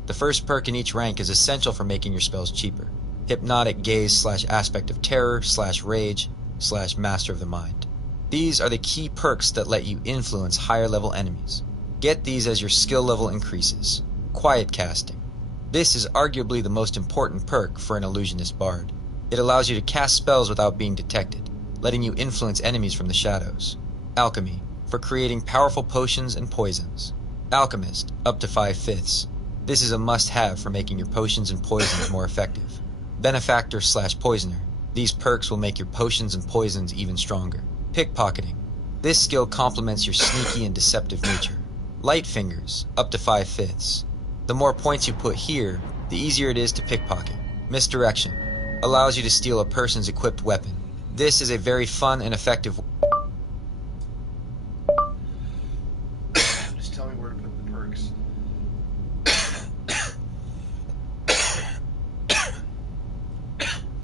The first perk in each rank is essential for making your spells cheaper. Hypnotic gaze / aspect of terror / rage / master of the mind. These are the key perks that let you influence higher level enemies. Get these as your skill level increases. Quiet casting. This is arguably the most important perk for an illusionist bard. It allows you to cast spells without being detected, letting you influence enemies from the shadows. Alchemy, for creating powerful potions and poisons. Alchemist, up to 5/5. This is a must-have for making your potions and poisons more effective. Benefactor / poisoner. These perks will make your potions and poisons even stronger. Pickpocketing. This skill complements your sneaky and deceptive nature. Light fingers, up to 5/5. The more points you put here, the easier it is to pickpocket. Misdirection. Allows you to steal a person's equipped weapon. This is a very fun and effective. Just tell me where to put the perks.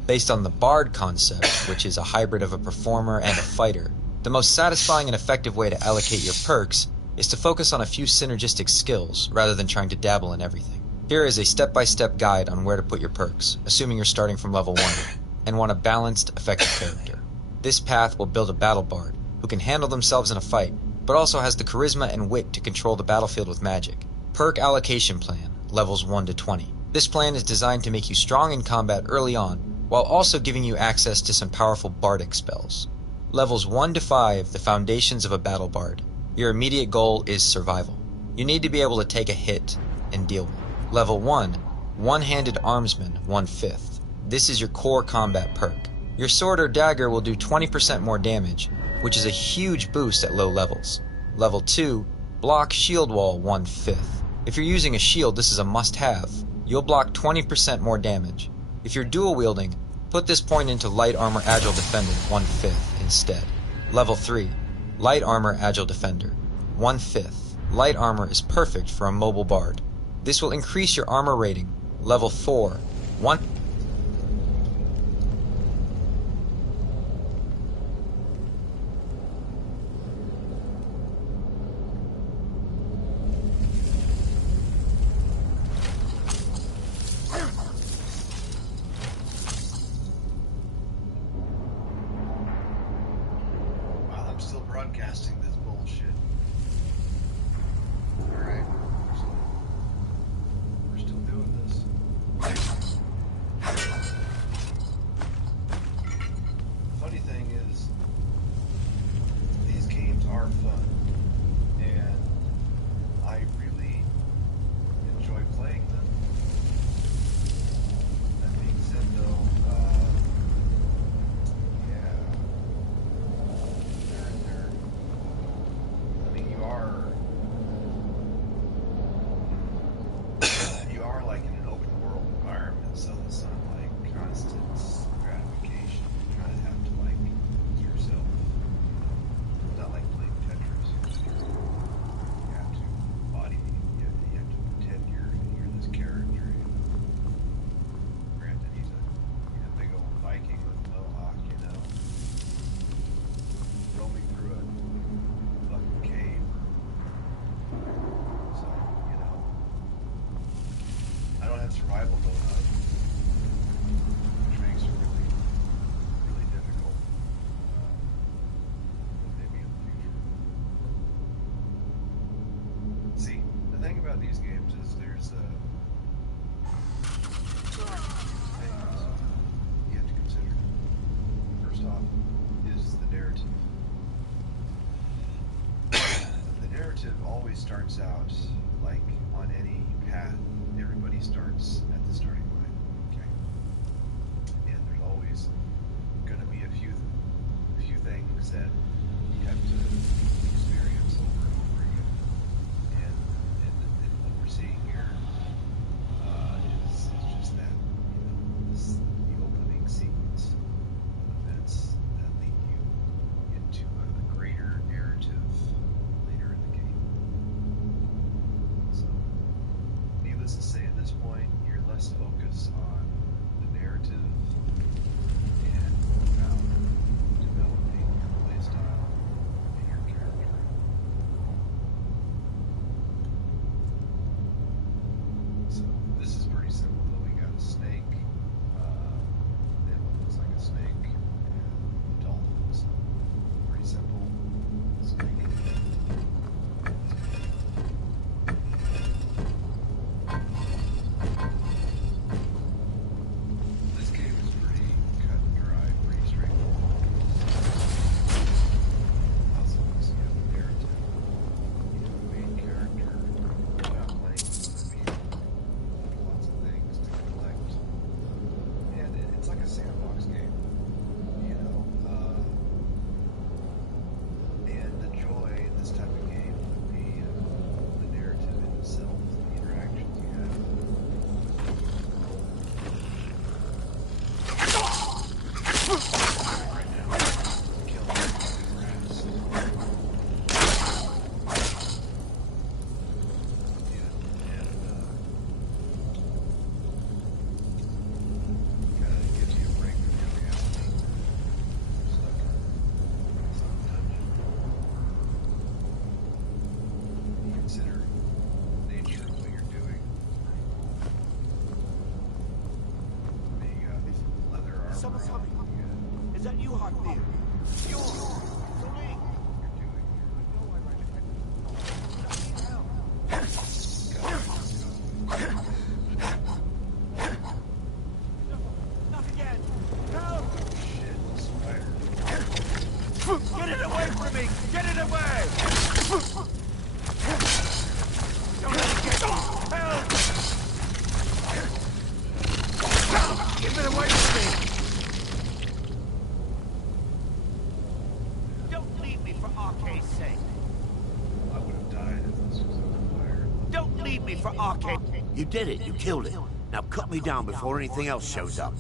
Based on the bard concept, which is a hybrid of a performer and a fighter, the most satisfying and effective way to allocate your perks is to focus on a few synergistic skills rather than trying to dabble in everything. Here is a step-by-step guide on where to put your perks, assuming you're starting from level 1 and want a balanced, effective character. This path will build a battle bard who can handle themselves in a fight, but also has the charisma and wit to control the battlefield with magic. Perk allocation plan, levels 1 to 20. This plan is designed to make you strong in combat early on, while also giving you access to some powerful bardic spells. Levels 1 to 5, the foundations of a battle bard. Your immediate goal is survival. You need to be able to take a hit and deal with it. Level 1, one-handed armsman, 1/5. This is your core combat perk. Your sword or dagger will do 20% more damage, which is a huge boost at low levels. Level 2, block shield wall, 1/5. If you're using a shield, this is a must-have. You'll block 20% more damage. If you're dual wielding, put this point into light armor agile defender, 1/5 instead. Level 3, light armor agile defender, 1/5. Light armor is perfect for a mobile bard. This will increase your armor rating. Level 4, 1. I'm still broadcasting this bullshit. Alright. We're still doing this. Funny thing is, these games are fun. And I really enjoy playing them. That being said though, you are like in an open world environment, so it's not like constant gratification. You kind of have to like yourself. It's not like playing Tetris. You have to body, you have to pretend you're this character. Granted, he's a big old Viking with a mohawk, you know, roaming through a fucking cave. So, you know, I don't have survival mode on, which makes it really, really difficult. Maybe in the future. See, the thing about these games is there's things you have to consider. First off, is the narrative. The narrative always starts out like on any path. Everybody starts at the starting line, okay? And there's always going to be a few things that you have to experience over and over again. And that you, Hartfield? Not again! Help! Get it away from me! Get it away! Don't let it get me! Help! Give it away from me! Don't leave me for Arcade's sake. I would have died if this was on fire. Don't leave me for Arcade. You did it. You killed it. Now cut me down before anything else shows up.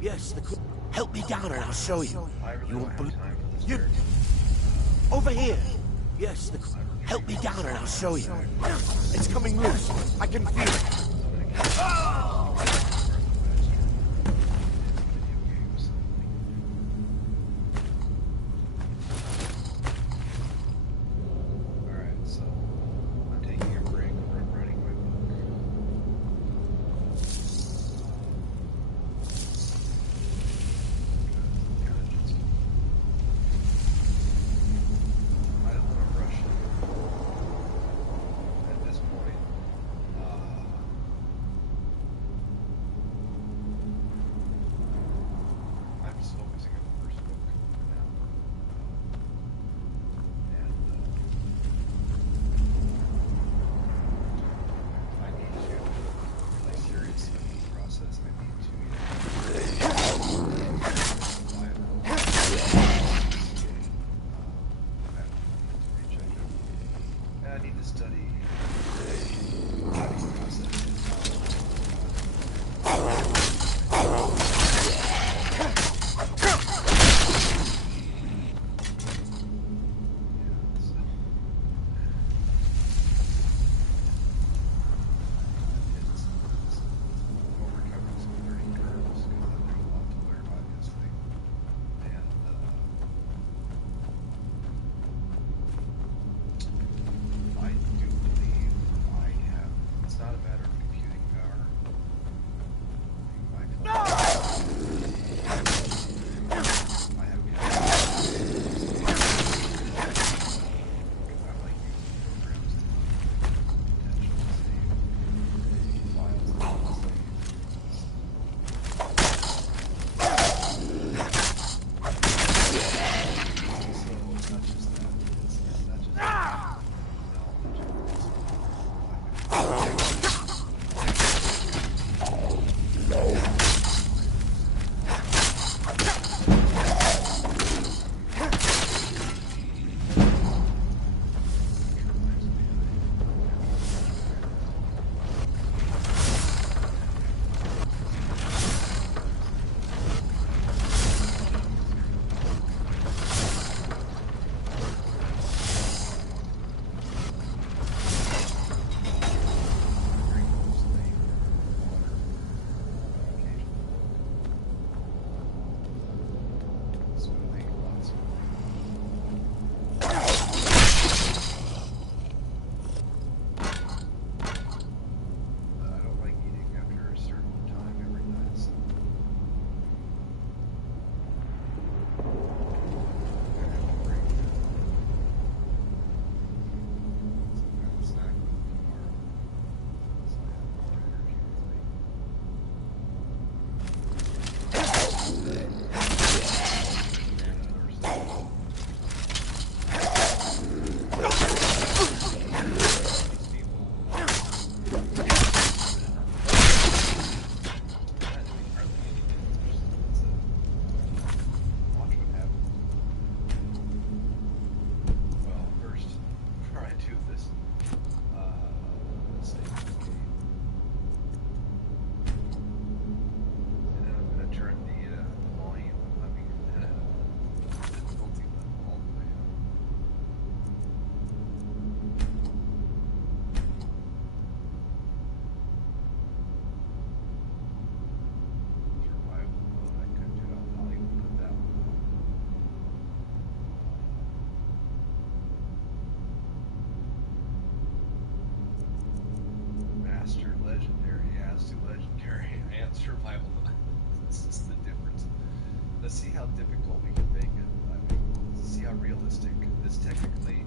Yes, help me down and I'll show you. You won't believe. You over here. Yes, help me down and I'll show you. It's coming loose. I can feel it. Oh! how difficult we can make it. I mean, see how realistic this technically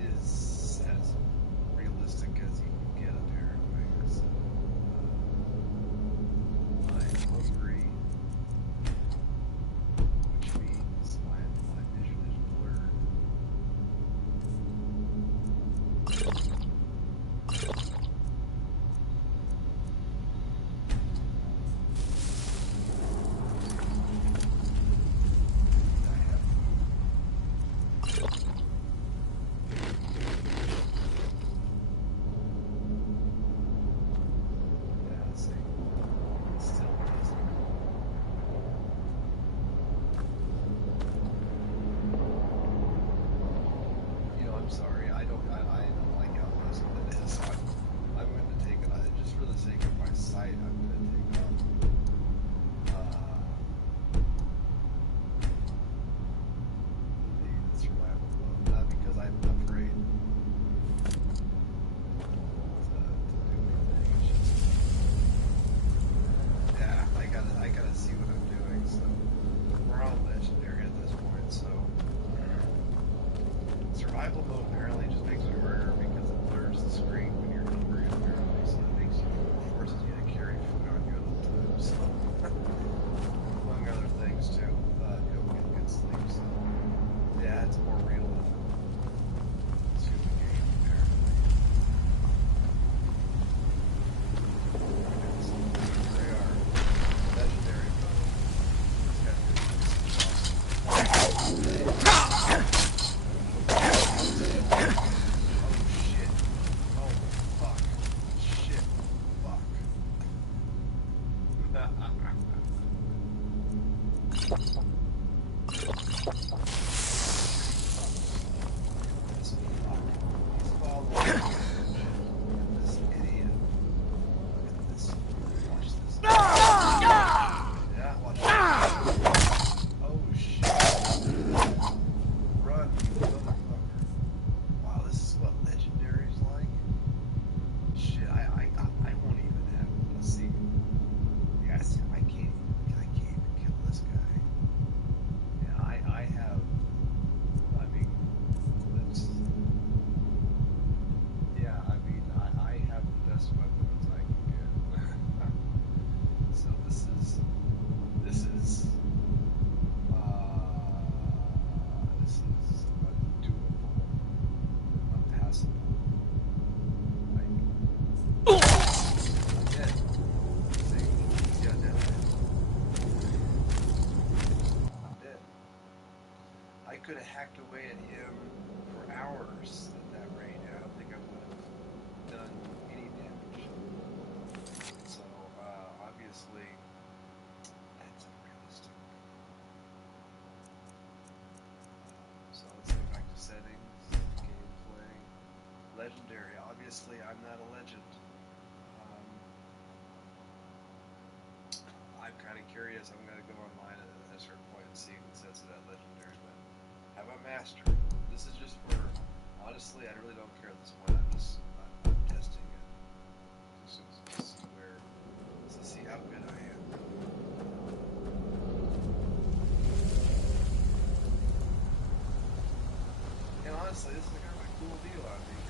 is, as realistic as you can get, apparently. So, I'm hungry, which means my vision is blurred. Could have hacked away at him for hours at that rate. I don't think I would have done any damage. So, obviously, that's unrealistic. So let's go back to settings, gameplay, legendary. Obviously, I'm not a legend. I'm kind of curious. I'm going to go online at a certain point and see what says that legendary. Have a master. This is just for, honestly, I really don't care at this point. I'm testing it. Just to see to see how good I am. And honestly, this is kind of a cool deal out here.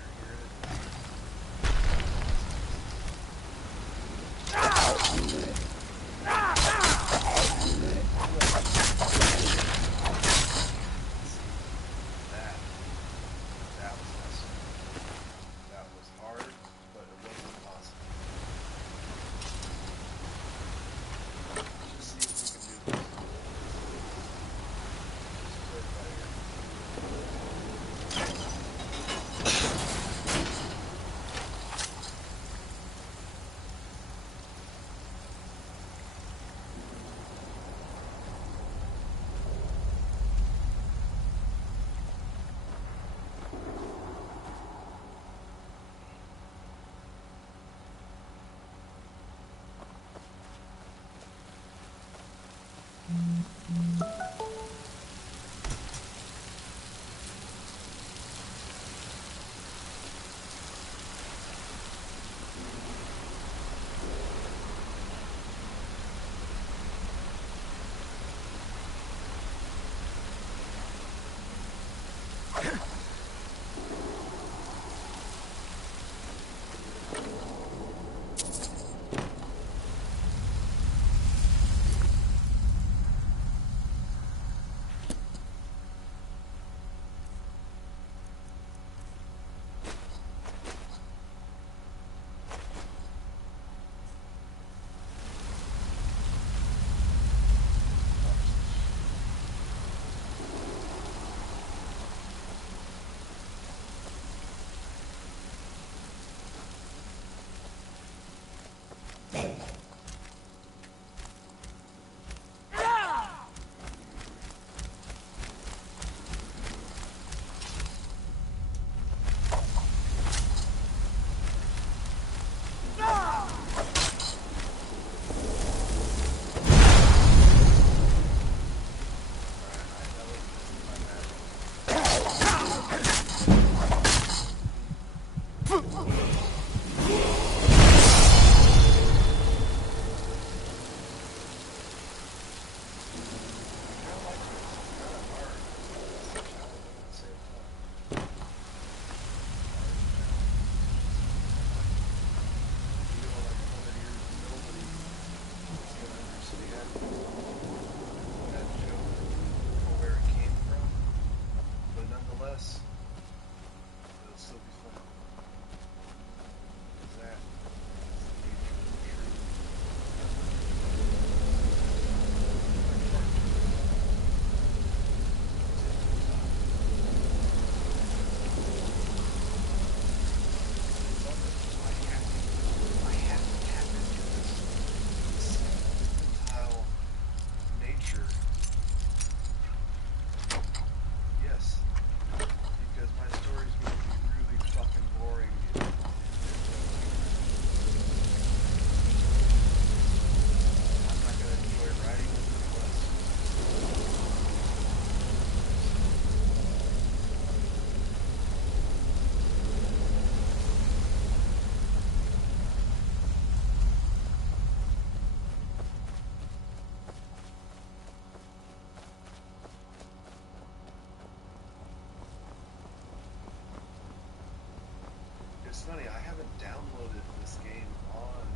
It's funny, I haven't downloaded this game on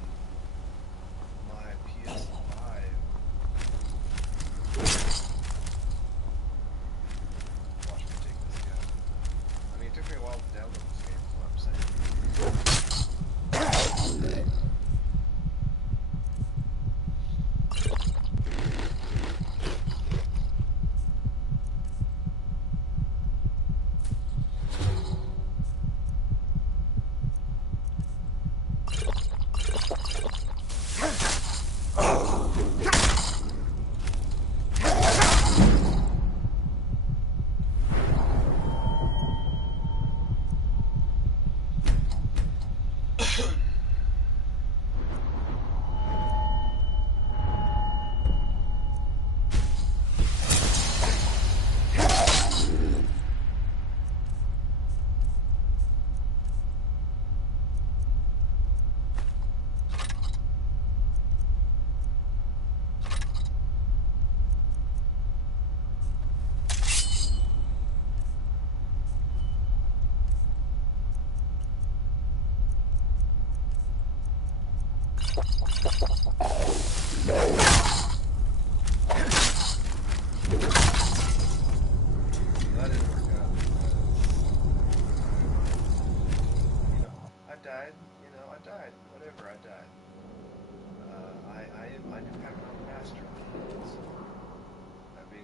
my PS5. Watch me take this guy. I mean, it took me a while to download this game, is what I'm saying.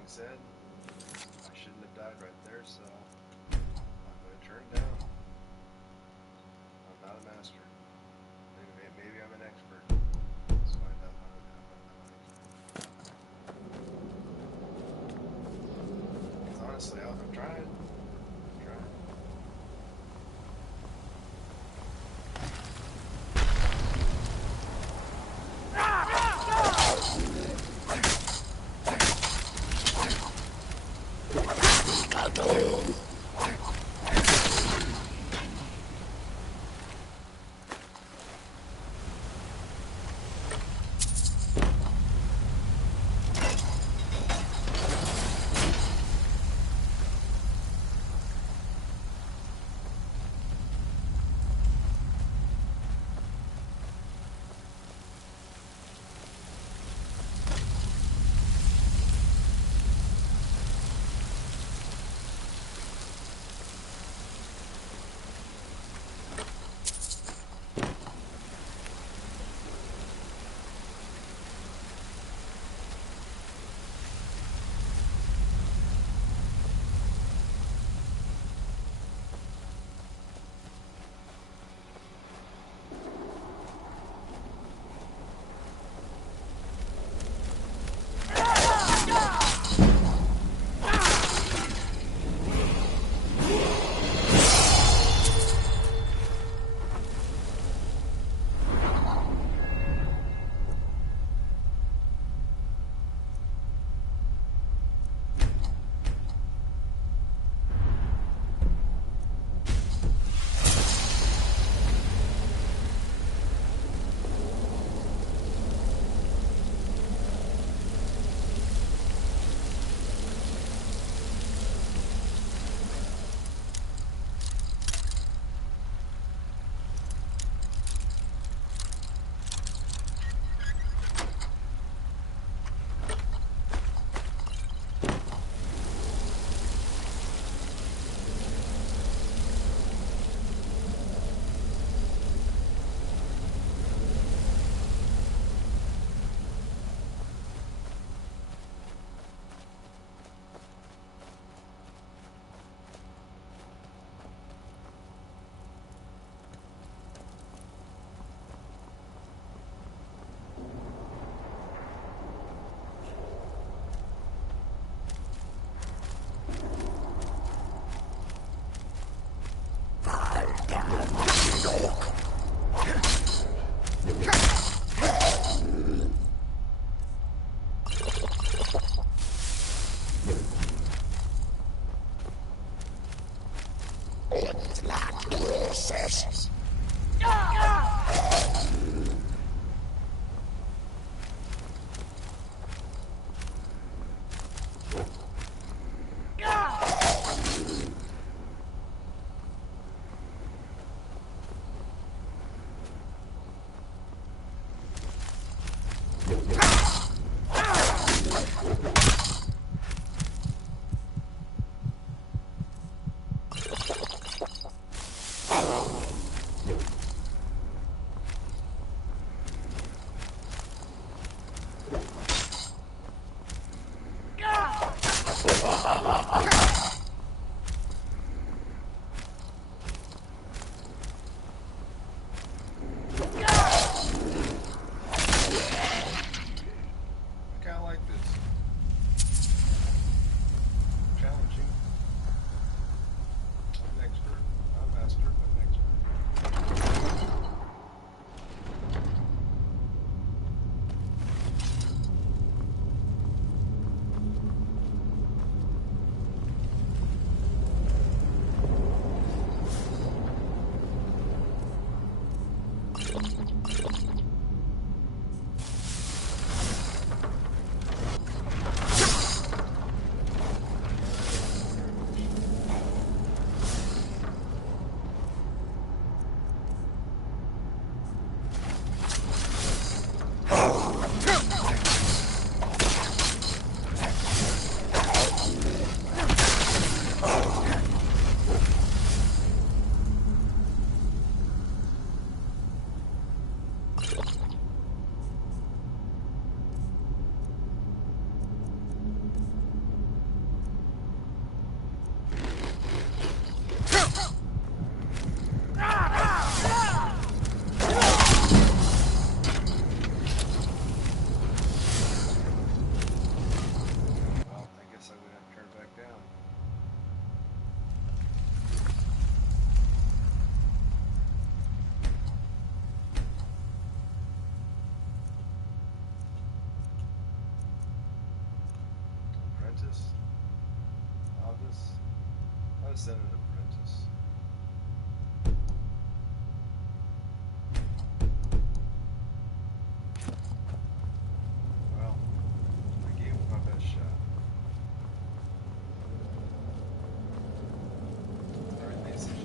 Said I shouldn't have died right there, so I'm going to turn it down. I'm not a master. Maybe I'm an expert. Let's find out how I'm an expert. Because honestly, I've tried. Challenging. I'm an expert. I'm master, but an expert. Apprentice? Novice? I was sent an apprentice. Well, I gave it my best shot. Alright, these should be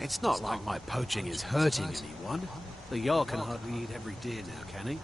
It's not like my poaching is hurting anyone. The Jarl can hardly eat every deer now, can he?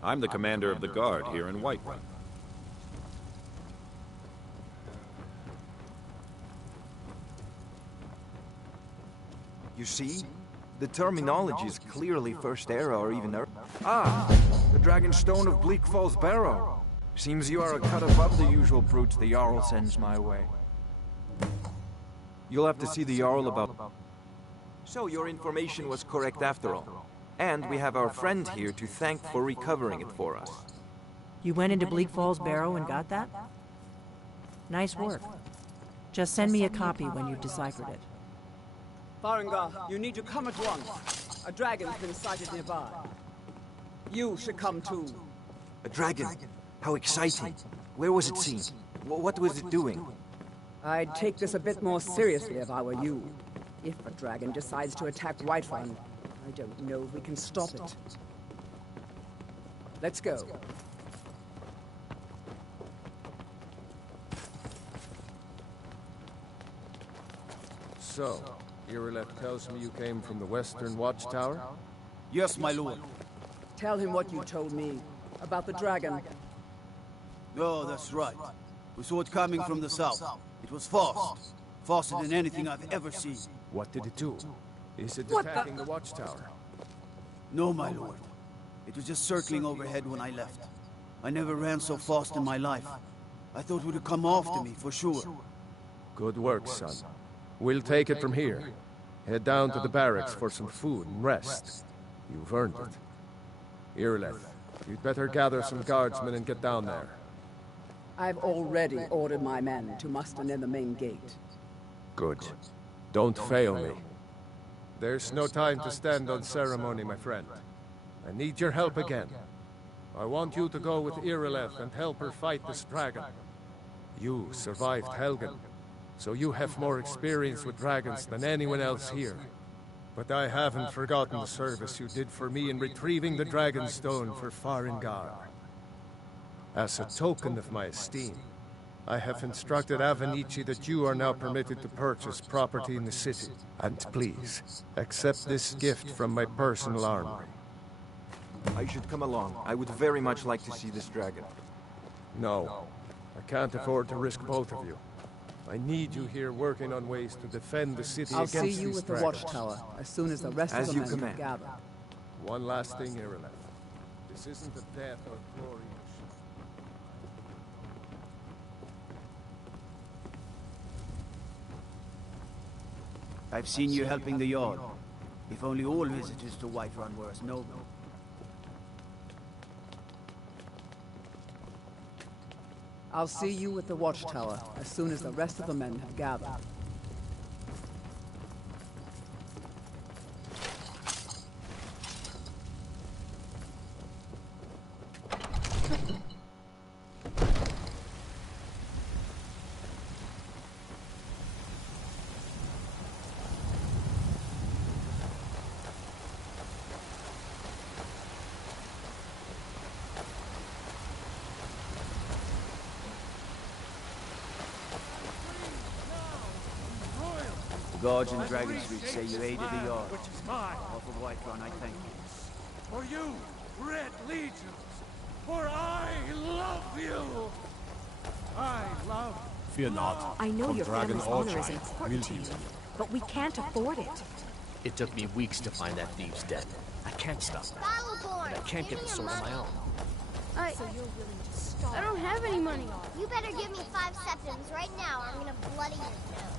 I'm the commander of the guard here in Whiterun. You see? The terminology is clearly First Era or even Ah! The Dragonstone of Bleak Falls Barrow. Seems you are a cut above the usual brutes the Jarl sends my way. You'll have to see the Jarl about... So your information was correct after all. And we have our friend here to thank for recovering it for us. You went into Bleak Falls Barrow and got that? Nice work. Just send me a copy when you've deciphered it. Farengar, you need to come at once. A dragon's been sighted nearby. You should come too. A dragon? How exciting. Where was it seen? What was it doing? I'd take this a bit more seriously if I were you. If a dragon decides to attack Whiterun, I don't know if we can stop it. Let's go. So, Irileth tells me you came from the Western Watchtower? Yes, my lord. Tell him what you told me about the dragon. Oh, that's right. We saw it coming from the south. It was fast. Faster than anything I've ever seen. What did it do? Is it What attacking the Watchtower? No, my lord. It was just circling overhead when I left. I never ran so fast in my life. I thought it would have come after me, for sure. Good work, son. We'll take it from here. Head down to the barracks for some food and rest. You've earned it. Irileth, you'd better gather some guardsmen and get down there. I've already ordered my men to muster near the main gate. Good. Don't fail me. There's no time to stand on ceremony, my friend. I need your help again. I want you to go with Irileth and help her fight this dragon. You survived Helgen, so you have more experience with dragons than anyone else here. But I haven't forgotten the service you did for me in retrieving the Dragonstone for Farengar. As a token of my esteem, I have instructed Avenici that you are now permitted to purchase property in the city. And please, accept this gift from my personal armory. I should come along. I would very much like to see this dragon. No, I can't afford to risk both of you. I need you here working on ways to defend the city I'll against see you these at the dragons. watchtower as soon as the rest of the men have gathered. One last thing, Irileth. This isn't the death or glory. I've seen you helping the Jarl. If only all visitors to Whiterun were as noble. I'll see you at the watchtower as soon as the rest of the men have gathered. The guards in Dragon Street say you aided the Jarl. Which is mine. Off of Whiterun, I thank you. For you, Red Legions. For I love you. I love. Fear not. I know your Dragon family's or honor is giant, important to we'll you, deal. but we can't afford it. It took me weeks to find that thieves' den. I can't stop that. Battleborn! I can't get the sword on my own. So you're willing to stop? I don't have any money. You better give me 5 septims right now, or I'm gonna bloody your nose.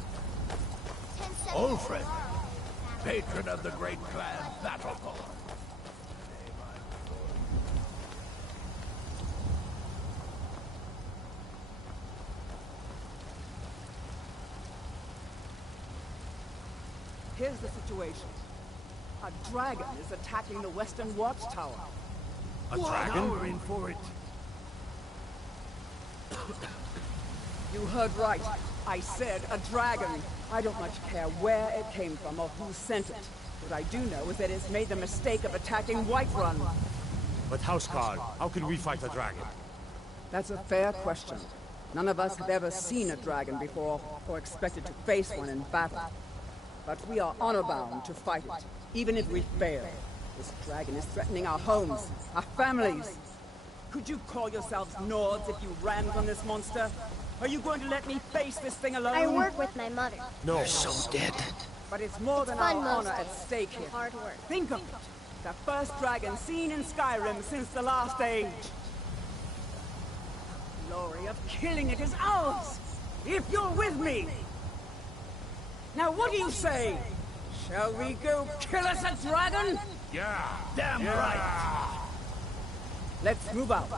10 septims. Old friend. patron of the great clan Battleborn. Here's the situation. A dragon is attacking the western watchtower. A dragon? Now we're in for it. You heard right. I said a dragon. I don't much care where it came from or who sent it. What I do know is that it's made the mistake of attacking Whiterun. But Houseguard, how can we fight a dragon? That's a fair question. None of us have ever seen a dragon before, or expected to face one in battle. But we are honor-bound to fight it, even if we fail. This dragon is threatening our homes, our families. Could you call yourselves Nords if you ran from this monster? Are you going to let me face this thing alone? I work with my mother. No. You're so dead. But it's more than our honor at stake here. Hard work. Think of it. The first dragon seen in Skyrim since the last age. The glory of killing it is ours, if you're with me. Now what do you say? Shall we go kill us a dragon? Yeah. Damn right. Let's move out.